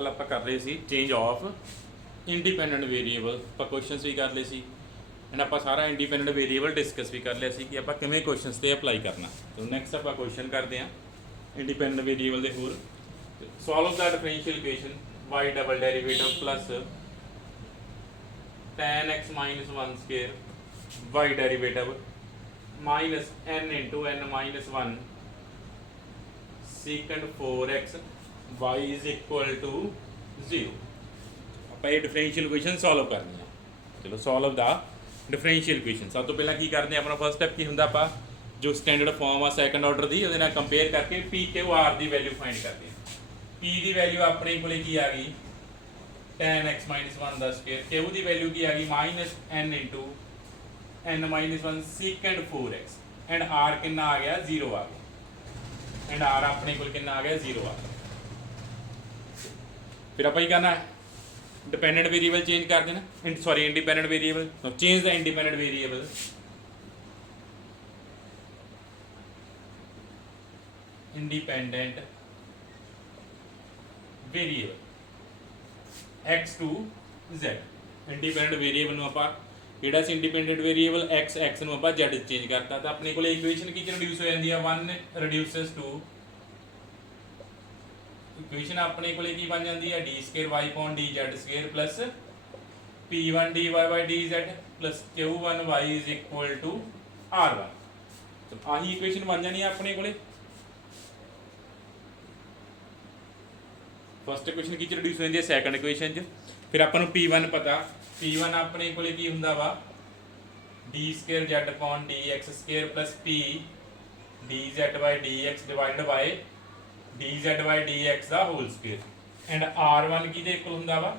कल आप कर रहे सी चेंज ऑफ इंडिपेंडेंट वेरीएबल, आप क्वेश्चनस भी कर ले सी एंड आप सारा इंडिपेंडेंट वेरीएबल डिस्कस भी कर लिया सी कि आप किमें क्वेश्चनस से अप्लाई करना। तो नैक्सट आप क्वेश्चन करते हैं इंडिपेंडेंट वेरीएबल के होर solve the differential equation y double derivative plus tan x minus 1 square y derivative minus n into n minus 1 secant 4x y is equal to 0। आप ये डिफरेंशियल इक्वेशन सॉल्व करनी है। चलो solve the differential equation. सब तो पहला की करते हैं अपना फर्स्ट स्टेप की होंगे आप जो स्टैंडर्ड फॉर्म आ सैकंड ऑर्डर की वो कंपेयर करके पी क्यू आर की वैल्यू फाइंड करते हैं। पी की वैल्यू अपने को की आ गई tan x माइनस 1 का स्क्वायर, क्यू की वैल्यू की आ गई minus n into n minus 1 secant 4x and r कितना आ गया 0 आ गया एंड आर अपने को कितना आ गया 0 आ गया। फिर आप करना है डिपेंडेंट वेरिएबल चेंज कर देना, sorry independent variable, change the independent variable. Independent variable x to z, independent variable आप इंडिपेंडेंट वेरिएबल x ਨੂੰ ਆਪਾਂ z ਚੇਂਜ ਕਰਤਾ ਤਾਂ ਆਪਣੇ ਕੋਲ ਇਕੁਏਸ਼ਨ ਕੀ ਰਿਡਿਊਸ ਹੋ ਜਾਂਦੀ ਆ 1 ਰਿਡਿਊਸਸ ਟੂ इक्वेशन अपने को की बन जाती है d square y upon D z square plus P1 dy by D z plus Q1 y is equal to R1। तो आही इक्वेशन बन जानी है अपने को। फर्स्ट इक्वेशन की रिड्यूस हो जाती है सैकंड इक्वेशन च। फिर अपन P1 पता P1 अपने को की होंगे वा d square z upon D x square plus P d Z by D x divide by D Z by D x का होल स्क्वेयर एंड R1 की इक्वल होंगे वा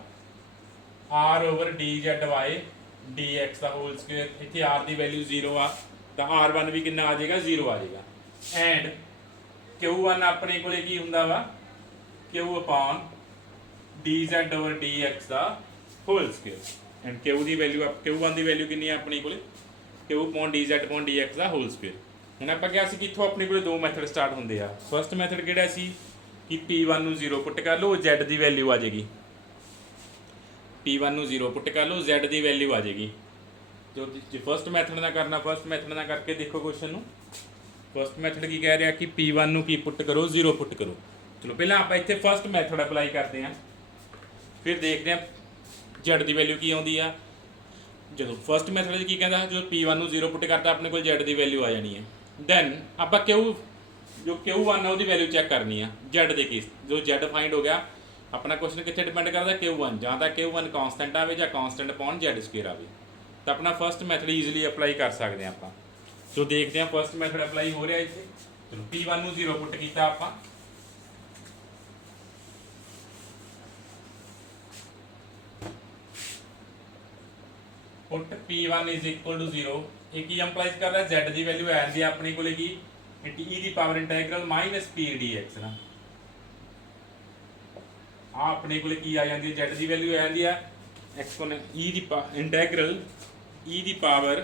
r over d Z by D x का whole square. इतने r की value 0 आ तो R1 भी कितना आ जाएगा 0 आ जाएगा एंड Q1 अपने को की होंगे वा Q upon d Z over D x का होल स्क्वेयर एंड Q की वैल्यू Q1 की वैल्यू कितनी अपने को Q upon d Z upon D x का होल स्क्वेयर। ਹੁਣ ਆਪਾਂ ਕਿਹਾ ਸੀ ਕਿ ਇੱਥੋਂ ਆਪਣੇ ਕੋਲ ਦੋ ਮੈਥਡ ਸਟਾਰਟ ਹੁੰਦੇ ਆ। ਫਸਟ ਮੈਥਡ ਕਿਹੜਾ ਸੀ ਕਿ P1 ਨੂੰ 0 ਪੁੱਟ ਕਰ ਲਓ Z ਦੀ ਵੈਲਿਊ ਆ ਜਾਏਗੀ, P1 ਨੂੰ 0 ਪੁੱਟ ਕਰ ਲਓ Z ਦੀ ਵੈਲਿਊ ਆ ਜਾਏਗੀ। ਜੋ ਜੇ ਫਸਟ ਮੈਥਡ ਨਾਲ ਕਰਨਾ ਫਸਟ ਮੈਥਡ ਨਾਲ ਕਰਕੇ ਦੇਖੋ ਕੁਐਸਚਨ ਨੂੰ। ਫਸਟ ਮੈਥਡ ਕੀ ਕਹਿ ਰਿਹਾ ਕਿ P1 ਨੂੰ ਕੀ ਪੁੱਟ ਕਰੋ 0 ਪੁੱਟ ਕਰੋ। ਚਲੋ ਪਹਿਲਾਂ ਆਪਾਂ ਇੱਥੇ ਫਸਟ ਮੈਥਡ ਅਪਲਾਈ ਕਰਦੇ ਹਾਂ ਫਿਰ ਦੇਖਦੇ ਹਾਂ Z ਦੀ ਵੈਲਿਊ ਕੀ ਆਉਂਦੀ ਆ। ਜਦੋਂ ਫਸਟ ਮੈਥਡ 'ਚ ਕੀ ਕਹਿੰਦਾ ਜਦੋਂ P1 ਨੂੰ 0 ਪੁੱਟ ਕਰਤਾ ਆਪਣੇ ਕੋਲ Z ਦੀ ਵੈਲਿਊ ਆ ਜਾਣੀ ਹੈ। दैन आप जो Q1 है वो वैल्यू चैक करनी है Z के केस जो Z फाइंड हो गया अपना क्वेश्चन कितने डिपेंड करता Q1 जहाँ तक Q1 कॉन्सटेंट आए या कॉन्सटेंट अपॉन Z स्क्वेयर आए तो अपना फर्स्ट मैथड ईजिली अप्लाई कर सकते हैं आप। जो देखते हैं फर्स्ट मैथड अप्लाई हो रहा है इतने। चलो P1 ਨੂੰ 0 पुट किया आप put P1 is equal to 0 एक ही इंप्लाइज कर रहा है Z की वैल्यू आ जाती है अपने को की e की पावर इंटैग्रल माइनस P dx ना अपने को की आ जाती है Z की वैल्यू आ जाती है एक्सपोनेंट e की इंटैग्रल e की पावर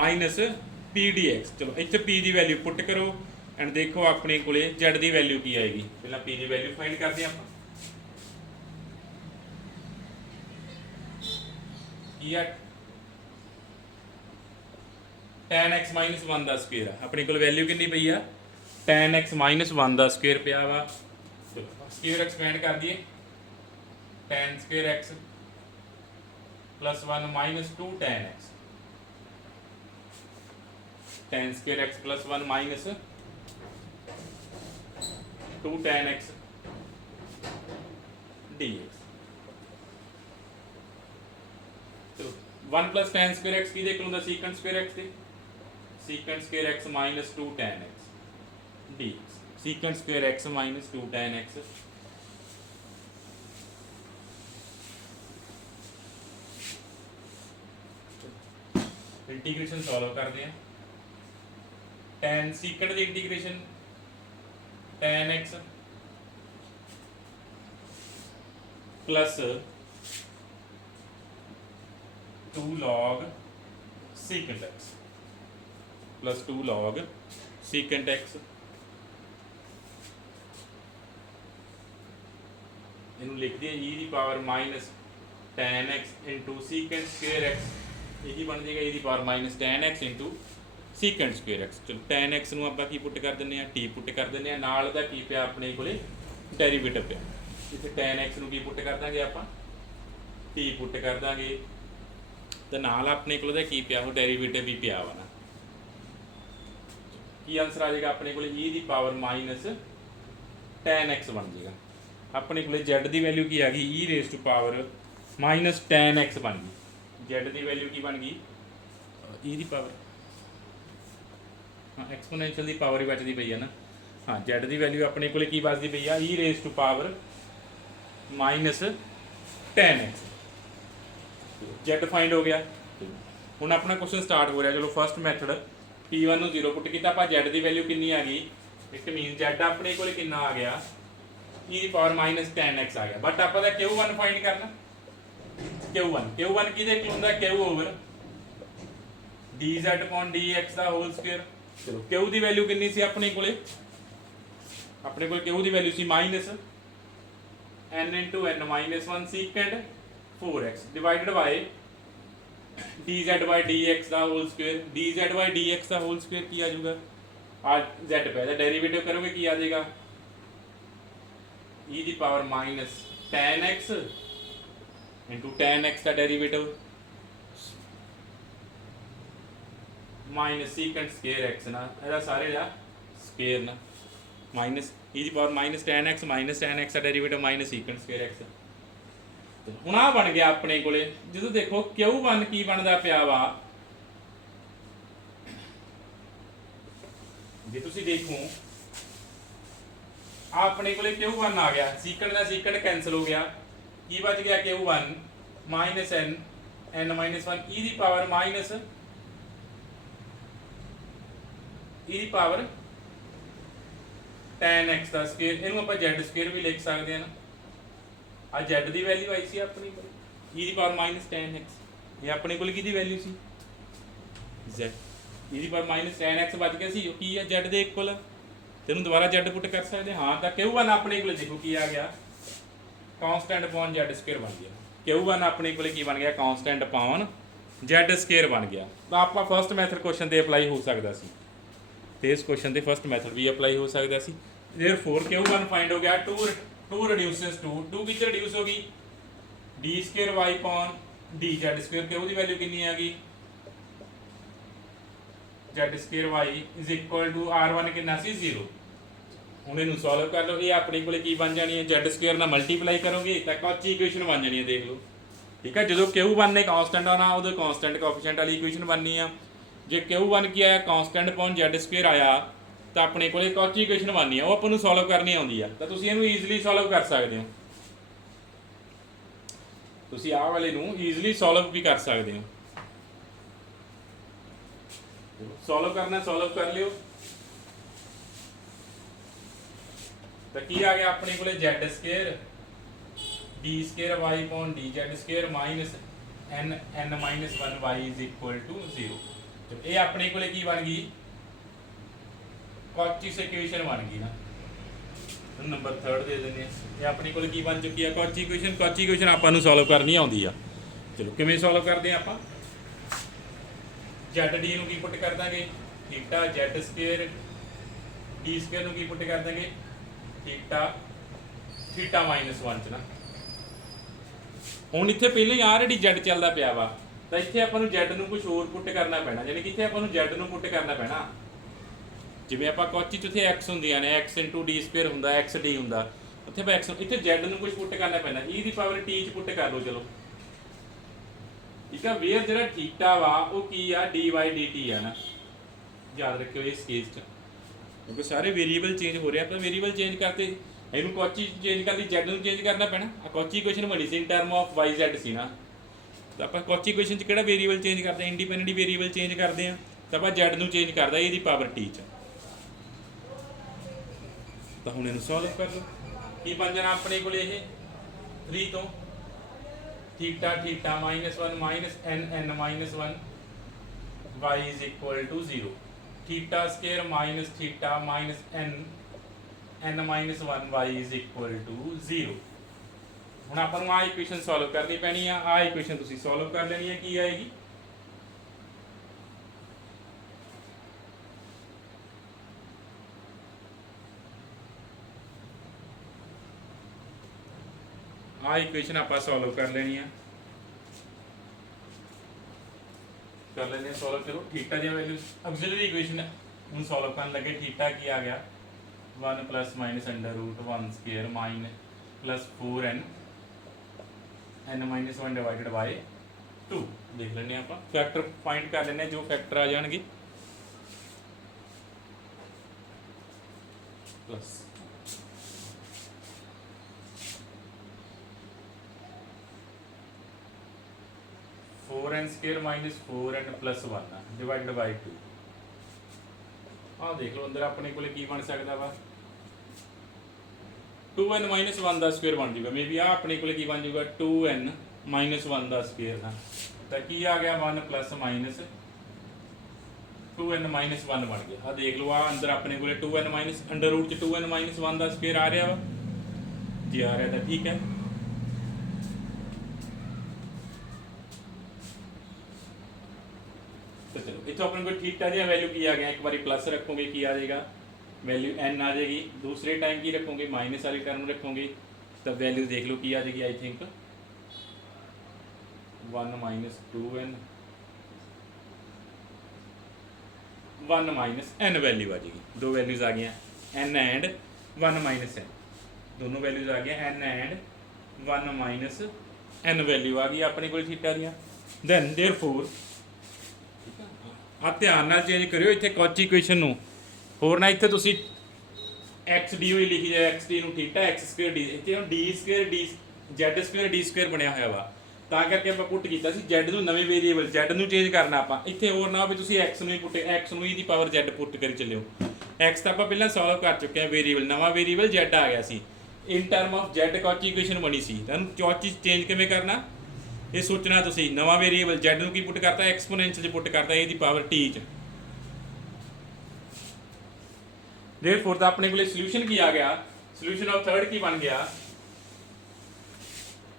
माइनस P dx। चलो इतने P की वैल्यू पुट करो एंड देखो अपने को Z की वैल्यू की आएगी। पहला P की वैल्यू फाइंड करते हैं आप tan x माइनस 1 का स्क्वेयर है अपने को वैल्यू कितनी पई आ tan x माइनस 1 का स्क्वेयर पिया वा। स्क्वेयर एक्सपेंड कर दिए tan square x plus 1 minus 2 tan x tan square x plus 1 minus 2 tan x dx। तो 1 प्लस tan स्क्वेयर x की देख लूँगा सीकेंट स्क्वेयर x की secant square x minus 2 tan x dx secant square x minus 2 tan x integration solve करते हैं। tan secant की integration tan x plus 2 log secant x plus 2 log secant x ਇਹਨੂੰ ਲਿਖਦੇ ਆ e ਦੀ power minus tan x into secant square x, ਇਹੀ ਬਣ ਜਾਏਗਾ e ਦੀ power minus tan x into secant square x। ਚਲੋ tan x ਨੂੰ ਆਪਾਂ ਕੀ ਪੁੱਟ ਕਰ ਦਿੰਦੇ ਆ, t ਪੁੱਟ ਕਰ ਦਿੰਦੇ ਆ, ਨਾਲ ਦਾ ਕੀ ਪਿਆ ਆਪਣੇ ਕੋਲੇ ਡੈਰੀਵੇਟਿਵ ਪਿਆ, ਇੱਥੇ tan x ਨੂੰ ਕੀ ਪੁੱਟ ਕਰ ਦਾਂਗੇ ਆਪਾਂ, t ਪੁੱਟ ਕਰ ਦਾਂਗੇ, ਤੇ ਨਾਲ ਆਪਣੇ ਕੋਲ ਦਾ ਕੀ ਪਿਆ, ਉਹ ਡੈਰੀਵੇਟਿਵ ਵੀ ਪਿਆ ਵਾ ਨਾ। ਕੀ ਆਨਸਰ ਆ ਜਾਏਗਾ ਆਪਣੇ ਕੋਲੇ e ਦੀ ਪਾਵਰ ਮਾਈਨਸ tan x ਬਣ ਜਾਏਗਾ। ਆਪਣੇ ਕੋਲੇ z ਦੀ ਵੈਲਿਊ ਕੀ ਆ ਗਈ, e raise to power minus tan x ਬਣ ਗਈ। z ਦੀ ਵੈਲਿਊ ਕੀ ਬਣ ਗਈ, e ਦੀ ਪਾਵਰ, ਹਾਂ ਐਕਸਪੋਨੈਂਸ਼ੀਅਲ ਦੀ ਪਾਵਰ ਹੀ ਬਚਦੀ ਪਈ ਆ ਨਾ। ਹਾਂ z ਦੀ ਵੈਲਿਊ ਆਪਣੇ ਕੋਲੇ ਕੀ ਬਚਦੀ ਪਈ ਆ, e raise to power minus tan x। z find ਹੋ ਗਿਆ। ਹੁਣ ਆਪਣਾ ਕੁਐਸਚਨ ਸਟਾਰਟ ਹੋ ਰਿਹਾ। ਚਲੋ ਫਸਟ ਮੈਥਡ p1 ਨੂੰ 0 ਪੁੱਟ ਕੀਤਾ, ਆਪਾਂ z ਦੀ ਵੈਲਿਊ ਕਿੰਨੀ ਆ ਗਈ, ਇਟ ਮੀਨ z ਆਪਣੇ ਕੋਲੇ ਕਿੰਨਾ ਆ ਗਿਆ, e ਦੀ ਪਾਵਰ ਮਾਈਨਸ tan x ਆ ਗਿਆ। ਬਟ ਆਪਾਂ ਦਾ q1 ਫਾਈਂਡ ਕਰਨਾ। q1 ਕਿਹਦੇ ਇਕੁਅਲ ਹੁੰਦਾ, q over dz upon dx ਦਾ ਹੋਲ ਸਕੁਅਰ। ਚਲੋ q ਦੀ ਵੈਲਿਊ ਕਿੰਨੀ ਸੀ ਆਪਣੇ ਕੋਲੇ, ਆਪਣੇ ਕੋਲ q ਦੀ value C minus n into n minus 1 secant 4x divided by dz by dx ਦਾ whole square. dz by dx ਦਾ ਹੋਲ ਸਕੁਅਰ ਕੀ ਆ ਜਾਊਗਾ, ਆ z ਪਿਆ, ਇਹਦਾ ਡੈਰੀਵੇਟਿਵ ਕਰੋਗੇ ਕੀ ਆ ਜਾਏਗਾ, e ਦੀ power minus tan x into tan x ਦਾ derivative minus secant square x ਨਾ, ਇਹਦਾ ਸਾਰੇ ਦਾ ਸਕੁਅਰ ਨਾ, ਮਾਈਨਸ e ਦੀ ਪਾਵਰ ਮਾਈਨਸ tan x ਦਾ derivative minus secant square x। ਹੁਣ ਆ ਬਣ ਗਿਆ ਆਪਣੇ ਕੋਲੇ। ਜਦੋਂ ਦੇਖੋ q1 ਕੀ ਬਣਦਾ ਪਿਆ ਵਾ, ਜੇ ਤੁਸੀਂ ਦੇਖੋ ਆ ਆਪਣੇ ਕੋਲੇ q1 ਆ ਗਿਆ, secant ਦਾ secant ਕੈਨਸਲ ਹੋ ਗਿਆ, ਕੀ ਬਚ ਗਿਆ q1 minus n minus 1 e ਦੀ ਪਾਵਰ ਮਾਈਨਸ e ਦੀ ਪਾਵਰ tan x ਦਾ ਸਕੁਅਰ। ਇਹਨੂੰ ਆਪਾਂ z ਸਕੁਅਰ ਵੀ ਲਿਖ ਸਕਦੇ ਹਾਂ ਨਾ। ਆ z ਦੀ ਵੈਲਿਊ ਆਈ ਸੀ ਆਪਣੀ ਕੋਲ e ਦੀ ਪਾਵਰ ਮਾਈਨਸ tan x, ਇਹ ਆਪਣੇ ਕੋਲ ਕਿਹਦੀ ਵੈਲਿਊ ਸੀ, z, e ਦੀ ਪਾਵਰ ਮਾਈਨਸ tan x ਬਚ ਗਿਆ ਸੀ, ਉਹ ਕੀ ਆ z ਦੇ ਇਕੁਅਲ, ਤੈਨੂੰ ਦੁਬਾਰਾ z ਪੁੱਟ ਕਰ ਸਕਦੇ ਹਾਂ। ਤਾਂ q1 ਆਪਣੇ ਕੋਲ ਦੇਖੋ ਕੀ ਆ ਗਿਆ, ਕਾਂਸਟੈਂਟ ਅਪੋਨ z ਸਕੁਅਰ ਬਣ ਗਿਆ। q1 ਆਪਣੇ ਕੋਲੇ ਕੀ ਬਣ ਗਿਆ, ਕਾਂਸਟੈਂਟ ਅਪੋਨ z ਸਕੁਅਰ ਬਣ ਗਿਆ। ਤਾਂ ਆਪਾਂ ਫਸਟ ਮੈਥਡ ਕੁਐਸਚਨ ਤੇ ਅਪਲਾਈ ਹੋ ਸਕਦਾ ਸੀ, ਤੇ ਇਸ ਕੁਐਸਚਨ ਤੇ ਫਸਟ ਮੈਥਡ ਵੀ ਅਪਲਾਈ ਹੋ ਸਕਦਾ ਸੀ। therefore q1 ਫਾਈਂਡ ਹੋ ਗਿਆ, 2 reduces to 2 ਕਿੱਥੇ ਰਿਡਿਊਸ ਹੋ ਗਈ, d square y upon dz square. q ਦੀ ਵੈਲਿਊ ਕਿੰਨੀ ਆ ਗਈ, z square y is equal to r1 ਕਿੰਨਾ ਸੀ 0। ਹੁਣ ਇਹਨੂੰ ਸੋਲਵ ਕਰ ਲਓ। ਇਹ ਆਪਣੇ ਕੋਲੇ ਕੀ ਬਣ ਜਾਣੀ ਹੈ, z ਸਕੁਅਰ ਨਾਲ ਮਲਟੀਪਲਾਈ ਕਰੋਗੇ ਤਾਂ ਕੌਚੀ ਇਕੁਏਸ਼ਨ ਬਣ ਜਾਣੀ ਹੈ। ਦੇਖ ਲਓ ਠੀਕ ਹੈ, ਜਦੋਂ q1 ਨੇ ਕਾਂਸਟੈਂਟ ਆਉਣਾ ਉਦੋਂ ਕਾਂਸਟੈਂਟ ਕੋਐਫੀਸ਼ੀਐਂਟ ਵਾਲੀ ਇਕੁਏਸ਼ਨ ਬਣਨੀ ਆ। ਜੇ q1 ਕੀ ਆਇਆ, ਕਾਂਸਟੈਂਟ ਅਪੋਨ z ਸਕੁਅਰ ਆਇਆ, ਤਾਂ ਆਪਣੇ ਕੋਲੇ ਕੌਚੀ ਇਕੁਏਸ਼ਨ ਬਣਨੀ ਆ, ਉਹ ਆਪਾਂ ਨੂੰ ਸੋਲਵ ਕਰਨੀ ਆਉਂਦੀ ਆ। ਤਾਂ ਤੁਸੀਂ ਇਹਨੂੰ ਈਜ਼ੀਲੀ ਸੋਲਵ ਕਰ ਸਕਦੇ ਹੋ, ਤੁਸੀਂ ਆਹ ਵਾਲੇ ਨੂੰ ਈਜ਼ੀਲੀ ਸੋਲਵ ਵੀ ਕਰ ਸਕਦੇ ਹੋ। ਸੋਲਵ ਕਰਨਾ ਸੋਲਵ ਕਰ ਲਿਓ। ਤਾਂ ਕੀ ਆ ਗਿਆ ਆਪਣੇ ਕੋਲੇ, z square d square y upon dz square minus n minus 1 y is equal to 0। ਇਹ ਆਪਣੇ ਕੋਲੇ ਕੀ ਬਣ ਗਈ, ਕੌਚੀਸ ਇਕੁਏਸ਼ਨ ਬਣ ਗਈ ਨਾ। ਨੰਬਰ 3 ਦੇ ਦਿੰਦੇ ਆ। ਇਹ ਆਪਣੀ ਕੋਲ ਕੀ ਬਣ ਚੁੱਕੀ ਆ, ਕੌਚੀ ਇਕੁਏਸ਼ਨ ਆਪਾਂ ਨੂੰ ਸੋਲਵ ਕਰਨੀ ਆਉਂਦੀ ਆ। ਚਲੋ ਕਿਵੇਂ ਸੋਲਵ ਕਰਦੇ ਆ ਆਪਾਂ, z d ਨੂੰ ਕੀ ਪੁੱਟ ਕਰ ਦਾਂਗੇ, theta z square, d square ਨੂੰ ਕੀ ਪੁੱਟ ਕਰ ਦਾਂਗੇ, ਥੀਟਾ ਮਾਈਨਸ 1 ਚ ਨਾ। ਹੁਣ ਇੱਥੇ ਪਹਿਲਾਂ ਹੀ ਆਲਰੇਡੀ z ਚੱਲਦਾ ਪਿਆ ਵਾ, ਤਾਂ ਇੱਥੇ ਆਪਾਂ ਨੂੰ z ਨੂੰ ਕੁਝ ਹੋਰ ਪੁੱਟ ਕਰਨਾ ਪੈਣਾ, ਯਾਨੀ ਕਿ ਇੱਥੇ ਆਪਾਂ ਨੂੰ z ਨੂੰ ਪੁੱਟ ਕਰਨਾ ਪੈਣਾ। ਜਿਵੇਂ ਆਪਾਂ ਕੌਚੀ ਚ ਉੱਥੇ x ਹੁੰਦੀਆਂ ਨੇ, x into d ਸਕੁਅਰ ਹੁੰਦਾ, x d ਹੁੰਦਾ, ਉੱਥੇ ਆਪਾਂ x, ਇੱਥੇ z ਨੂੰ ਕੁਝ ਪੁੱਟ ਕਰਨਾ ਪੈਣਾ, e ਦੀ ਪਾਵਰ t ਚ ਪੁੱਟ ਕਰ ਲਓ। ਚਲੋ ਠੀਕ ਆ, ਵੇਅਰ ਜਿਹੜਾ ਥੀਟਾ ਵਾ ਉਹ ਕੀ ਆ, dy dt ਆ ਨਾ, ਯਾਦ ਰੱਖਿਓ ਇਸ ਕੇਸ ਚ, ਕਿਉਂਕਿ ਸਾਰੇ ਵੇਰੀਏਬਲ ਚੇਂਜ ਹੋ ਰਿਹਾ। ਆਪਾਂ ਵੇਰੀਏਬਲ ਚੇਂਜ ਕਰਤੇ, ਇਹਨੂੰ ਕੌਚੀ ਚੇਂਜ ਕਰਦੀ, z ਨੂੰ ਚੇਂਜ ਕਰਨਾ ਪੈਣਾ। ਆ ਕੌਚੀ ਇਕੁਏਸ਼ਨ ਬਣੀ ਸੀ ਇਨ ਟਰਮ ਆਫ yz ਸੀ ਨਾ, ਤਾਂ ਆਪਾਂ ਕੌਚੀ ਇਕੁਏਸ਼ਨ ਚ ਕਿਹੜਾ ਵੇਰੀਏਬਲ ਚੇਂਜ ਕਰਦੇ, ਇੰਡੀਪੈਂਡੈਂਟ ਵੇਰੀਏਬਲ ਚੇਂਜ ਕਰਦੇ ਆ, ਤਾਂ ਆਪਾਂ z ਨੂੰ ਚੇਂਜ ਕਰਦਾ e ਦੀ ਪਾਵਰ t ਚ। ਤਾਂ ਹੁਣ ਇਹਨੂੰ ਸੋਲਵ ਕਰ ਲਓ। ਕੀ ਬਣ ਜਾਣਾ ਆਪਣੇ ਕੋਲ, ਇਹ 3 ਤੋਂ theta minus 1 minus n minus 1 y is equal to 0। Theta square minus theta minus n minus 1 y is equal to 0। ਹੁਣ ਆਪਾਂ ਨੂੰ ਆ ਇਕੁਏਸ਼ਨ ਸੋਲਵ ਕਰਨੀ ਪੈਣੀ ਆ ਇਕੁਏਸ਼ਨ ਤੁਸੀਂ ਸੋਲਵ ਕਰ ਲੈਣੀ ਹੈ ਕੀ ਆਏਗੀ इक्वेशन आप सॉल्व कर लेनी है कर लेने सॉल्व चलो थीटा दी वैल्यू ऑक्सिलरी इक्वेशन हम सॉल्व करने लगे थीटा की आ गया 1 plus minus under root 1 square minus plus 4n n minus 1 divided by 2 देख लेने आप फैक्टर फाइंड कर लेने जो फैक्टर आ जाएंगे plus 4n square minus 4n plus 1 divided by 2 देख लो अंदर अपने को की बन सकता वा 2n माइनस 1 का स्क्वायर बन जाएगा मे बी अपने को की बन जाएगा 2n माइनस 1 का स्क्वायर था तो की आ गया 1 प्लस माइनस 2n माइनस 1 बन गया देख लो अंदर अपने को 2n minus under root 2n minus 1 का स्क्वायर आ रहा वा जी आ रहा था ठीक है तो चलो इतो अपने को थीटा दी वैल्यू की आ गया एक बार प्लस रखोगे की आ जाएगा वैल्यू n आ जाएगी दूसरे टाइम की रखोगे माइनस वाली टर्म रखोगे तो वैल्यू देख लो की आ जाएगी I think 1 minus 2n 1 minus n value आ जाएगी दो वैल्यूज आ गई n एंड 1 माइनस n दोनों वैल्यूज आ गई n and 1 minus n value आ गई अपने को थीटा दी दैन देयरफॉर ध्यान नाल चेंज करियो इत्थे कॉची इक्वेशन नूं होर ना इत्थे तुसीं एक्स डी होई लिखी जाए एक्स डी नूं थीटा एक्स स्क्वायर डी इत्थे D square D Z square D square बनिया होया वा तां करके आपां पुट कीता सी जेड नूं नवें वेरीएबल जेड नूं चेंज करना आपां इत्थे होर ना होवे तुसीं एक्स नूं ही पुट एक्स नूं दी पावर जेड पुट करी चलियो एक्स तां आपां पहिलां सॉल्व कर चुके हैं वेरीएबल नवां वेरीएबल जेड आ गया सी in term of z Cauchy equation बनी सी तुहानूं कॉची चेंज किवें करना ये सोचना तुसीं नवा वेरीएबल जेड नूं की पुट करता एक्सपोनेंशियल पुट करता ए दी पावर टी च देयरफॉर दा अपने को सॉल्यूशन की आ गया सॉल्यूशन ऑफ थर्ड की बन गया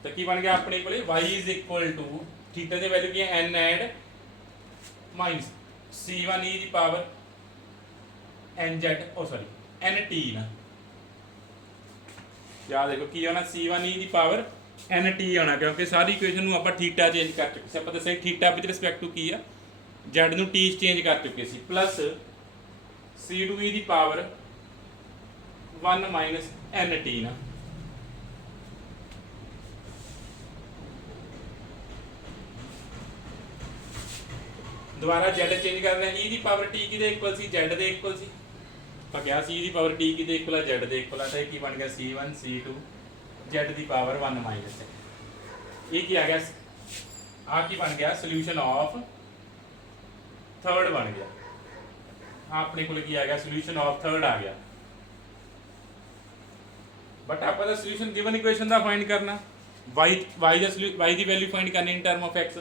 तो की बन गया अपने को y is equal to theta दी वैल्यू की है n and minus c1 e दी power nz oh sorry nt ना याद देखो की होना c1 e दी पावर nt आना क्योंकि सारी इक्वेशन नूं आपां थीटा चेंज कर चुके सी आपां दस्सिया थीटा विद रिस्पेक्ट टू की आ z नूं t चेंज कर चुके सी प्लस c2 e दी पावर 1 माइनस nt ना दोबारा z चेंज कर रहे हैं e दी पावर t की दे इक्वल सी z दे इक्वल सी आ गया सी e दी पावर t की दे इक्वल z दे इक्वल है की बन गया c1 c2 z दी पावर 1 माइनस ये की आ गया आ की बन गया सॉल्यूशन ऑफ थर्ड बन गया अपने को की आ गया सॉल्यूशन ऑफ थर्ड आ गया बट आप दा सॉल्यूशन गिवन इक्वेशन दा फाइंड करना y दी वैल्यू फाइंड करनी इन term of x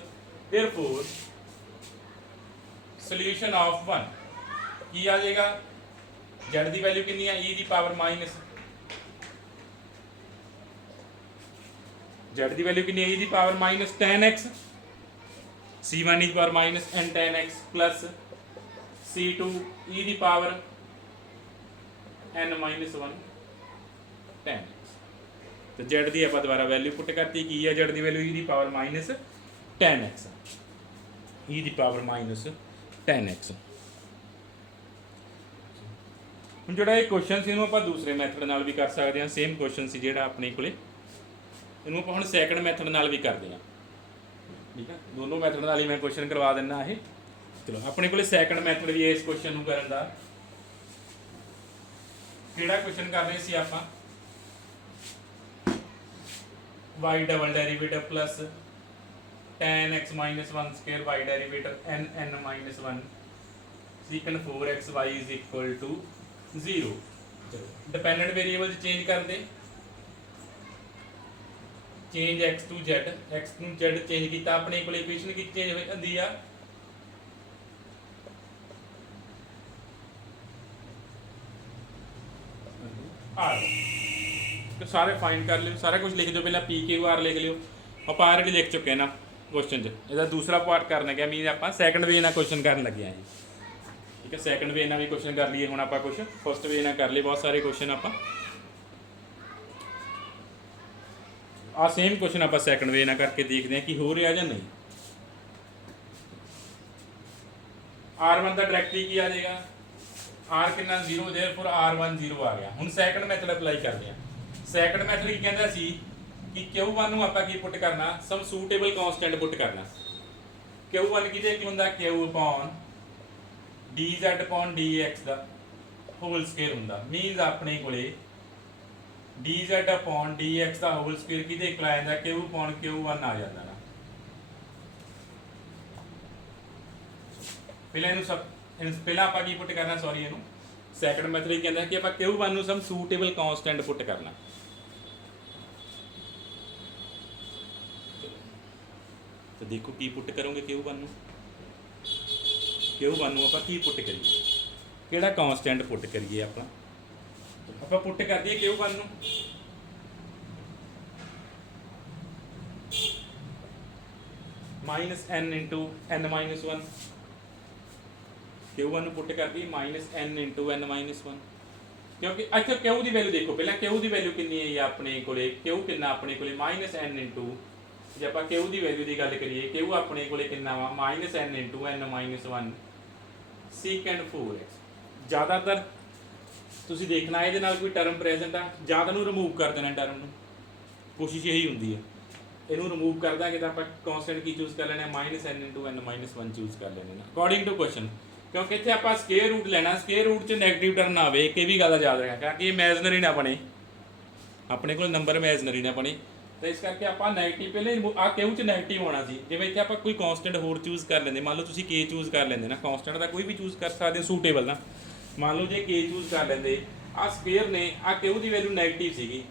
therefore solution of 1 की आ जाएगा z दी वैल्यू कितनी है e दी पावर माइनस z दी वैल्यू कितनी है e दी power minus tan x c1 e दी power minus n tan x plus c2 e दी power n minus 1 tan x तो z दी आप दोबारा वैल्यू पुट करती की है z दी वैल्यू e दी power minus tan x e दी पावर माइनस tan x ਹੁਣ ਜਿਹੜਾ ਇਹ ਕੁਐਸਚਨ ਸੀ ਇਹਨੂੰ ਆਪਾਂ ਦੂਸਰੇ ਮੈਥਡ ਨਾਲ ਵੀ ਕਰ ਸਕਦੇ ਹਾਂ ਸੇਮ ਕੁਐਸਚਨ ਸੀ ਜਿਹੜਾ ਆਪਣੇ ਕੋਲੇ ਇਹਨੂੰ ਆਪਾਂ ਹੁਣ ਸੈਕੰਡ ਮੈਥਡ ਨਾਲ ਵੀ ਕਰਦੇ ਹਾਂ ਠੀਕ ਹੈ ਦੋਨੋਂ ਮੈਥਡ ਨਾਲ ਹੀ ਮੈਂ ਕੁਐਸਚਨ ਕਰਵਾ ਦਿੰਦਾ ਇਹ ਚਲੋ ਆਪਣੇ ਕੋਲੇ ਸੈਕੰਡ ਮੈਥਡ ਵੀ ਹੈ ਇਸ ਕੁਐਸਚਨ ਨੂੰ ਕਰਨ ਦਾ ਕਿਹੜਾ ਕੁਐਸਚਨ ਕਰ ਰਹੇ ਸੀ ਆਪਾਂ y double derivative plus tan x minus 1 square y derivative n n minus 1 secant 4xy is equal to 0 dependent variable change कर दे change x to z x to z change किया अपने को इक्वेशन की चेंज होती है R तो सारे फाइंड कर लियो, सारा कुछ लिख दो, पहले पी क्यू आर लिख लियो। आप ऑलरेडी लिख चुके हैं ना क्वेश्चन च। ਇਹਦਾ दूसरा पार्ट करना गया मीन आप सैकेंड वे ਨਾਲ क्वेश्चन करन लगे हैं जी। ठीक है, सैकेंड वे ਨਾਲ भी क्वेश्चन कर लिए, हुण आप कुछ फर्स्ट वे ਨਾਲ कर लिए बहुत सारे क्वेश्चन आप आ सेम क्वेश्चन आप सैकेंड वे ਨਾਲ करके देखते हैं कि हो रहा या नहीं। R1 का डायरेक्टली की आ जाएगा, R कितना 0 देयरफॉर R1 0 आ गया। हुण सैकेंड मैथड अप्लाई करते हैं। सैकेंड मैथड की कहता सी कि Q1 ਨੂੰ ਆਪਾਂ ਕੀ ਪੁੱਟ ਕਰਨਾ, ਸਮ ਸੂਟੇਬਲ ਕਨਸਟੈਂਟ ਪੁੱਟ ਕਰਨਾ। Q1 ਕਿਹਦੇ ਕੀ ਹੁੰਦਾ, Q upon dz upon dx ਦਾ ਹੋਲ ਸਕੁਅਰ ਹੁੰਦਾ। ਮੀਨਸ ਆਪਣੇ ਕੋਲੇ dz upon dx ਦਾ ਹੋਲ ਸਕੁਅਰ ਕਿਹਦੇ ਇਕੁਅਲ ਆ ਜਾਂਦਾ, Q upon Q1 ਆ ਜਾਂਦਾ ਨਾ। ਪਹਿਲਾਂ ਇਹਨੂੰ ਸਭ ਪਹਿਲਾਂ ਆਪਾਂ ਕੀ ਪੁੱਟ ਕਰਨਾ, ਸੌਰੀ ਇਹਨੂੰ ਸੈਕੰਡ ਮੈਥਡ ਇਹ ਕਹਿੰਦਾ ਕਿ ਆਪਾਂ Q1 ਨੂੰ ਸਮ ਸੂਟੇਬਲ ਕਨਸਟੈਂਟ ਪੁੱਟ ਕਰਨਾ। तो देखो की पुट करोगे Q1 ਨੂੰ, Q1 ਨੂੰ ਆਪਾਂ ਕੀ ਪੁੱਟ ਕਰੀਏ, ਕਿਹੜਾ ਕਨਸਟੈਂਟ ਪੁੱਟ ਕਰੀਏ ਆਪਾਂ ਪੁੱਟ ਕਰ ਦਈਏ Q1 ਨੂੰ। -n into n minus 1 Q1 ਨੂੰ ਪੁੱਟ ਕਰ ਦਈਏ -n into n minus 1 ਕਿਉਂਕਿ ਇੱਥੇ Q ਦੀ ਵੈਲਿਊ ਦੇਖੋ ਪਹਿਲਾਂ, Q ਦੀ ਵੈਲਿਊ ਕਿੰਨੀ ਹੈ ਆਪਣੇ ਕੋਲੇ, Q ਕਿੰਨਾ ਆਪਣੇ ਕੋਲੇ -n into ਜੇ ਆਪਾਂ Q ਦੀ ਵੈਲਿਊ ਦੀ ਗੱਲ ਕਰੀਏ, Q ਆਪਣੇ ਕੋਲੇ ਕਿੰਨਾ ਵਾ -n into n minus 1 secant 4x। ਜ਼ਿਆਦਾਤਰ ਤੁਸੀਂ ਦੇਖਣਾ ਇਹਦੇ ਨਾਲ ਕੋਈ ਟਰਮ ਪ੍ਰੈਜ਼ੈਂਟ ਆ, ਜ਼ਿਆਦਾ ਨੂੰ ਰਿਮੂਵ ਕਰ ਦੇਣਾ ਟਰਮ ਨੂੰ, ਕੋਸ਼ਿਸ਼ ਇਹੀ ਹੁੰਦੀ ਹੈ। ਇਹਨੂੰ ਰਿਮੂਵ ਕਰ ਦਾਂਗੇ ਤਾਂ ਆਪਾਂ ਕਨਸਟੈਂਟ ਕੀ ਚੂਜ਼ ਕਰ ਲੈਣਾ, -n into n minus 1 choose ਕਰ ਲੈਣੇ ਨਾ ਅਕੋਰਡਿੰਗ ਟੂ ਕੁਐਸਚਨ। ਕਿਉਂਕਿ ਇੱਥੇ ਆਪਾਂ ਸਕੁਅਰ ਰੂਟ ਲੈਣਾ, ਸਕੁਅਰ ਰੂਟ 'ਚ ਨੈਗੇਟਿਵ ਟਰਮ ਨਾ ਆਵੇ, ਇੱਕ ਇਹ ਵੀ ਗੱਲ ਯਾਦ ਰੱਖਣਾ ਕਿਉਂਕਿ ਇਹ ਇਮੈਜਨਰੀ ਨਾ ਬਣੇ, ਆਪਣੇ ਕੋਲ ਨੰਬਰ ਇਮੈਜਨਰੀ ਨਾ ਬਣੇ। तो इस करके आप नैगेटिव पहले आ Q च नैगेटिव होना सी। जिवें इत्थे आप कोई कॉन्स्टेंट होर चूज कर लेंदे, मान लो तुसीं K चूज कर लेंदे ना, कॉन्स्टेंट का कोई भी चूज कर सकते हो सूटेबल ना। मान लो जे K चूज कर लेंदे, आ स्क्वेयर ने आ Q की वैल्यू नैगेटिव सीगी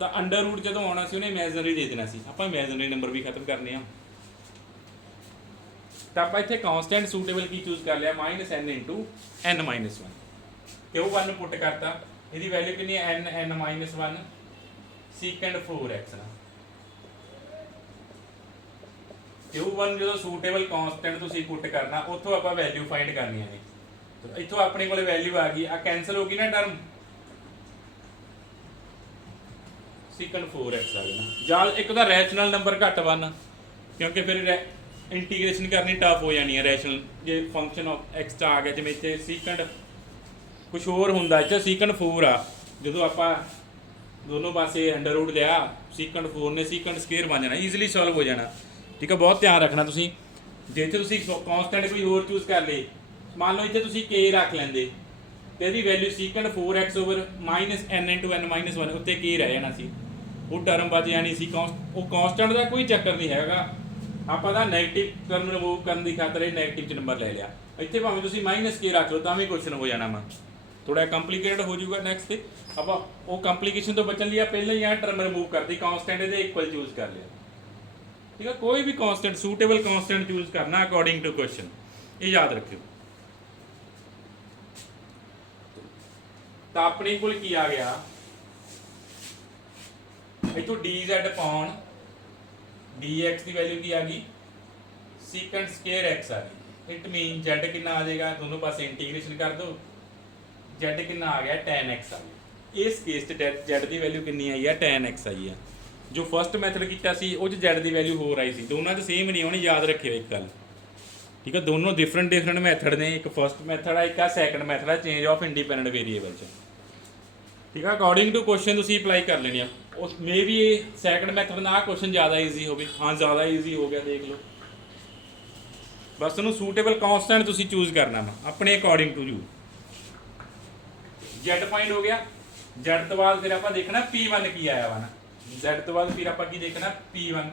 तो अंडर रूट जो आना सी उन्हें इमेजनरी दे देना सी, आप इमेजनरी नंबर भी खत्म करने हैं। तो आप इत्थे कॉन्स्टेंट सूटेबल की चूज कर लिया -n into n minus 1 Q1 put करता, इसकी वैल्यू कितनी है n minus 1 secant 4x ना। Q1 जो सूटेबल कॉन्स्टेंट तुसीं पुट करना, उत्थों आप वैल्यू फाइंड करनी है। तो इत्थों अपने को वैल्यू आ गई, आ कैंसल होगी ना टर्म, secant 4x आ गया ना। जाल एक तो रैशनल नंबर घट 1 क्योंकि फिर इंटीग्रेशन करनी टफ हो जानी है। Rational J function of x आ गया, जिवें इत्थे secant कुछ होर हुंदा, इत्थे secant 4 आ, जो आप दोनों पासे अंडर रूट लिया secant 4 ने secant स्क्वेयर बन जाना, ईजिली सॉल्व हो जाना। ठीक है, बहुत ध्यान रखना तुसीं जे इत्थे तुसीं कॉन्स्टेंट कोई होर चूज कर ले, मान लो इत्थे तुसीं K रख लेंदे ते इहदी value secant 4x over -n into n minus 1 उत्ते K रह जाना सी, वो टर्म बच जानी सी। वो कॉन्स्टेंट का कोई चक्कर नहीं हैगा, आपां दा नैगेटिव टर्म रिमूव करने की खातर नैगेटिव च नंबर ले लिया। इत्थे भावें तुसीं -K रख लो तां भी क्वेश्चन हो जाना वा, थोड़ा कंप्लीकेटेड हो जाऊगा। नैक्सट ते आपां वो कंप्लीकेशन तो बचन लिए पहले ही टर्म रिमूव कर दी, कॉन्स्टेंट इहदे इक्वल चूज कर लिया। ठीक है, कोई भी कांस्टेंट सूटेबल कांस्टेंट चूज करना अकॉर्डिंग टू क्वेश्चन, ये याद रखियो। तो अपने को की आ गया इथों dz upon dx की वैल्यू की आ गई secant स्क्वायर x आ गई। इट मीन z कितना आ जाएगा, दोनों पास इंटीग्रेशन कर दो, z कितना आ गया tan x आ गया। इस केस z की वैल्यू कितनी आई है, tan x आई है। जो फस्ट मैथड किया Z की वैल्यू होर आई सी, दोनों सेम नहीं होनी, याद रखियो एक गल। ठीक है, दोनों डिफरेंट मैथड ने, एक फस्ट मैथड है, एक सैकेंड मैथड है चेंज ऑफ इंडिपेंडेंट वेरीएबल। ठीक है, अकॉर्डिंग टू क्वेश्चन तुसीं अप्लाई कर लेनी है। उस मे भी सैकेंड मैथड ना क्वेश्चन ज़्यादा ईजी हो, हाँ ज़्यादा ईजी हो गया, देख लो। बस उन्होंने सूटेबल कॉन्स्टेंट तुसीं चूज करना वा अपने according to you. Z find हो गया, Z तो बाद फिर आप देखना P1 की आया वा ना, Z तो बाद फिर आप देखना P1।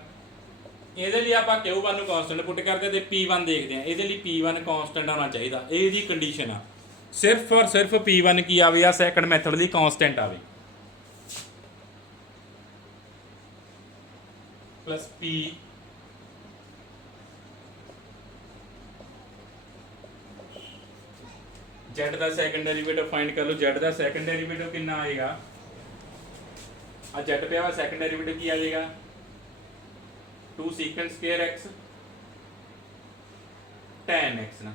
ये लिए आप Q1 ਨੂੰ कॉन्स्टेंट पुट करते तो P1 देखते हैं, ये P1 कॉन्स्टेंट आना चाहिए, ये कंडीशन आ। सिर्फ और सिर्फ P1 की आवे या सैकेंड मैथड की कॉन्स्टेंट आवे प्लस P Z का सैकेंड डेरिवेटिव फाइंड कर लो। Z का सैकेंड डेरिवेटिव कितना आएगा, आ z पे वा सैकंड डेरिवेटिव की आ जाएगा 2 secant square x tan x ना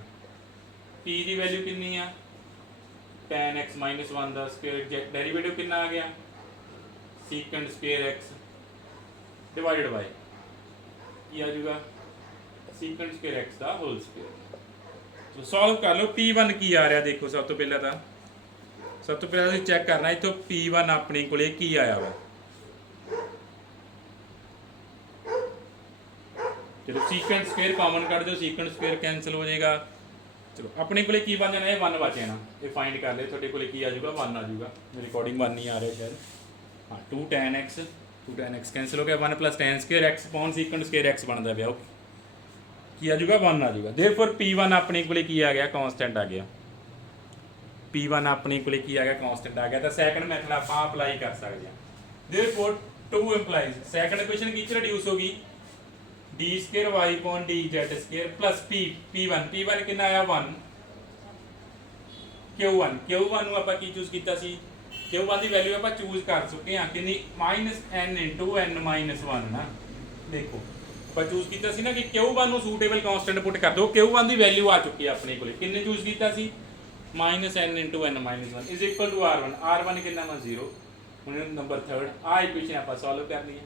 p की वैल्यू कितनी आ tan x माइनस 1 का स्क्वायर डेरिवेटिव कितना आ गया secant square x divided by की आ जाएगा सीकेंड स्क्वायर x का होल स्क्वायर। तो सॉल्व कर लो P1 की आ रहा देखो सब तो पहले तो सब तो पहले चेक करना इतो P1 अपने को की आया वा चलो सीकेंड स्क्वायर कॉमन कर दो सीकेंड स्क्वायर कैंसिल हो जाएगा। चलो अपने को की बन जाना है 1 बचे ना ये फाइंड कर ले थोड़े को की आ जाऊगा 1 आ जाऊगा रिकॉर्डिंग 1 नहीं आ रहा शायद हाँ 2 tan x कैंसिल हो गया 1 + tan square x upon secant square x बनता है ओके की आ जाऊगा 1 आ जाऊगा देयरफॉर P1 अपने को की आ गया कांस्टेंट आ गया P1 अपने को की आ गया कांस्टेंट आ गया तो सेकंड मेथड आप अप्लाई कर सकते हैं देयरफॉर 2 इंप्लाइज सेकंड इक्वेशन की रिड्यूस होगी d square y upon dz square plus P1 कितना आया 1 Q1 ਨੂੰ ਆਪਾਂ ਕੀ ਚੂਜ਼ ਕੀਤਾ ਸੀ Q1 ਦੀ ਵੈਲਿਊ ਆਪਾਂ ਚੂਜ਼ ਕਰ ਚੁੱਕੇ ਹਾਂ ਕਿੰਨੀ -n * n - 1 ਨਾ ਦੇਖੋ ਆਪਾਂ ਚੂਜ਼ ਕੀਤਾ ਸੀ ਨਾ ਕਿ Q1 ਨੂੰ ਸੂਟੇਬਲ ਕਾਂਸਟੈਂਟ ਪੁੱਟ ਕਰ ਦਿਓ Q1 ਦੀ ਵੈਲਿਊ ਆ ਚੁੱਕੀ ਹੈ ਆਪਣੇ ਕੋਲੇ ਕਿੰਨੇ ਚੂਜ਼ ਕੀਤਾ ਸੀ -n * n - 1 r1 ਕਿੰਨਾ ਵਾ 0 ਹੁਣ ਨੰਬਰ 3 ਆ ਇਕੁਏਸ਼ਨ ਆਪਾਂ ਸੋਲਵ ਕਰਨੀ ਹੈ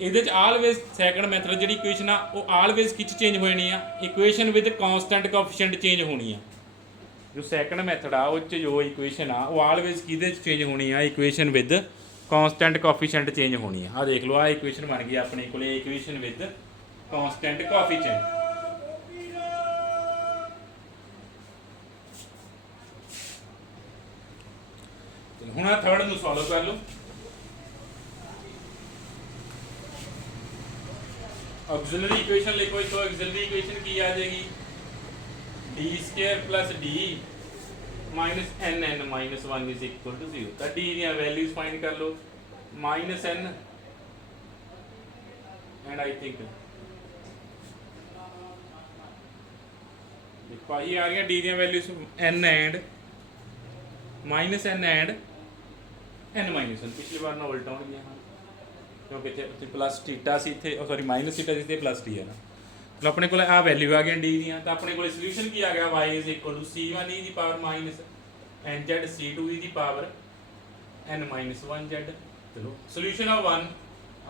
ਇਹਦੇ ਚ ਆਲਵੇਜ਼ ਸੈਕੰਡ ਮੈਥਡ ਜਿਹੜੀ ਇਕੁਏਸ਼ਨ ਆ ਉਹ ਆਲਵੇਜ਼ ਕਿਚ ਚੇਂਜ ਹੋ ਜਾਣੀ ਆ equation with constant coefficient change ਹੋਣੀ ਆ ਜੋ ਸੈਕੰਡ ਮੈਥਡ ਆ ਉਹ ਚ ਜੋ ਇਕੁਏਸ਼ਨ ਆ ਉਹ ਆਲਵੇਜ਼ ਕਿਹਦੇ ਚ ਚੇਂਜ ਹੋਣੀ ਆ equation with constant coefficient change ਹੋਣੀ ਆ ਦੇਖ ਲਓ ਆ ਇਕੁਏਸ਼ਨ ਬਣ ਗਈ ਆਪਣੇ ਕੋਲੇ ਇਕੁਏਸ਼ਨ ਵਿਦ ਕਾਂਸਟੈਂਟ ਕੋਐਫੀਸ਼ੀਐਂਟ ਹੁਣ ਆ ਥਰਡ ਨੂੰ ਸੋਲਵ ਕਰ ਲਓ ऑक्सिलरी इक्वेशन लिखो तो ऑक्सिलरी इक्वेशन की आ जाएगी d square plus d minus n n minus 1 is equal to 0 तो d दी वैल्यूज फाइंड कर लो minus n and I think देखो ये आ गया d दी values n and minus n and n minus 1 पिछली बार ना उल्टा हो गया क्योंकि इतने प्लस थीटा सी इतने सॉरी माइनस थीटा इतने प्लस टी है ना तो अपने को आ वैल्यू आ गई डी दियाँ तो अपने को सोल्यूशन की आ गया y is equal to c1 e की power minus nz c2 e की पावर n माइनस 1z चलो सोल्यूशन ऑफ 1